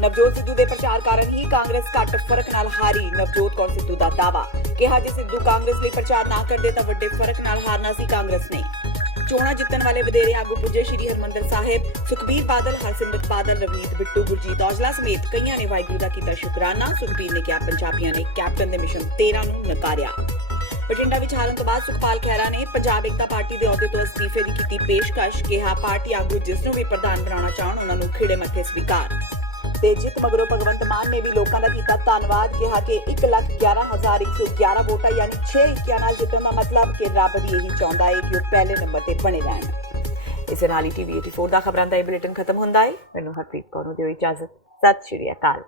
ਨਵਜੋਤ ਸਿੱਧੂ ਦੇ ਪ੍ਰਚਾਰ ਕਾਰਨ ਹੀ ਕਾਂਗਰਸ ਘੱਟ ਫਰਕ ਨਾਲ ਹਾਰੀ, ਨਵਜੋਤ ਕੌਰ ਸਿੱਧੂ ਦਾ ਦਾਅਵਾ। ਕਿਹਾ ਜੇ ਸਿੱਧੂ ਕਾਂਗਰਸ ਲਈ ਪ੍ਰਚਾਰ ਨਾ ਕਰਦੇ ਤਾਂ ਵੱਡੇ ਫਰਕ ਨਾਲ ਹਾਰਨਾ ਸੀ ਕਾਂਗਰਸ ਨੇ। ਚੋਣਾਂ ਜਿੱਤਣ ਵਾਲੇ ਵਧੇਰੇ ਆਗੂ ਪੁੱਜੇ ਸ਼੍ਰੀ ਹਰਿਮੰਦਰ ਸਾਹਿਬ। ਸੁਖਬੀਰ ਬਾਦਲ, ਹਰਸਿਮਰਤ ਬਾਦਲ, ਰਵਨੀਤ ਬਿੱਟੂ, ਗੁਰਜੀਤ ਔਜਲਾ ਸਮੇਤ ਕਈਆਂ ਨੇ ਵਾਹਿਗੁਰੂ ਦਾ ਕੀਤਾ ਸ਼ੁਕਰਾਨਾ। ਸੁਖਬੀਰ ਨੇ ਕਿਹਾ ਪੰਜਾਬੀਆਂ ਨੇ ਕੈਪਟਨ ਦੇ ਮਿਸ਼ਨ 13 ਨੂੰ ਨਕਾਰਿਆ। ਬਠਿੰਡਾ ਵਿੱਚ ਹਾਰਨ ਤੋਂ ਬਾਅਦ ਸੁਖਪਾਲ ਖਹਿਰਾ ਨੇ ਪੰਜਾਬ ਏਕਤਾ ਪਾਰਟੀ ਦੇ ਅਹੁਦੇ ਤੋਂ ਅਸਤੀਫੇ ਦੀ ਕੀਤੀ ਪੇਸ਼ਕਸ਼। ਕਿਹਾ ਪਾਰਟੀ ਆਗੂ ਜਿਸ ਨੂੰ ਵੀ ਪ੍ਰਧਾਨ ਬਣਾਉਣਾ ਚਾਹਣ ਉਹਨਾਂ ਨੂੰ ਖਿੜੇ ਮੱਥੇ ਸਵੀਕਾਰ। ਤੇ ਜਿੱਤ ਮਗਰੋਂ ਭਗਵੰਤ ਮਾਨ ਨੇ ਵੀ ਲੋਕਾਂ ਦਾ ਕੀਤਾ ਧੰਨਵਾਦ। ਕਿਹਾ ਕਿ 1,11,111 ਵੋਟਾਂ ਯਾਨੀ 6 ਇੱਕਿਆਂ ਨਾਲ ਜਿੱਤਣ ਦਾ ਮਤਲਬ ਕਿ ਰੱਬ ਵੀ ਇਹੀ ਚਾਹੁੰਦਾ ਹੈ ਕਿ ਉਹ ਪਹਿਲੇ ਨੰਬਰ ਤੇ ਬਣੇ ਰਹਿਣ। ਇਸ ਨਾਲ ਹੀ TV 84 ਦਾ ਖਬਰਾਂ ਦਾ ਇਹ ਬੁਲੇਟਿਨ ਖਤਮ ਹੁੰਦਾ ਹੈ। ਮੈਨੂੰ ਹਰਪ੍ਰੀਤ ਕੌਰ ਨੂੰ ਦਿਓ ਇਜਾਜ਼ਤ। ਸਤਿ ਸ਼੍ਰੀ ਅਕਾਲ।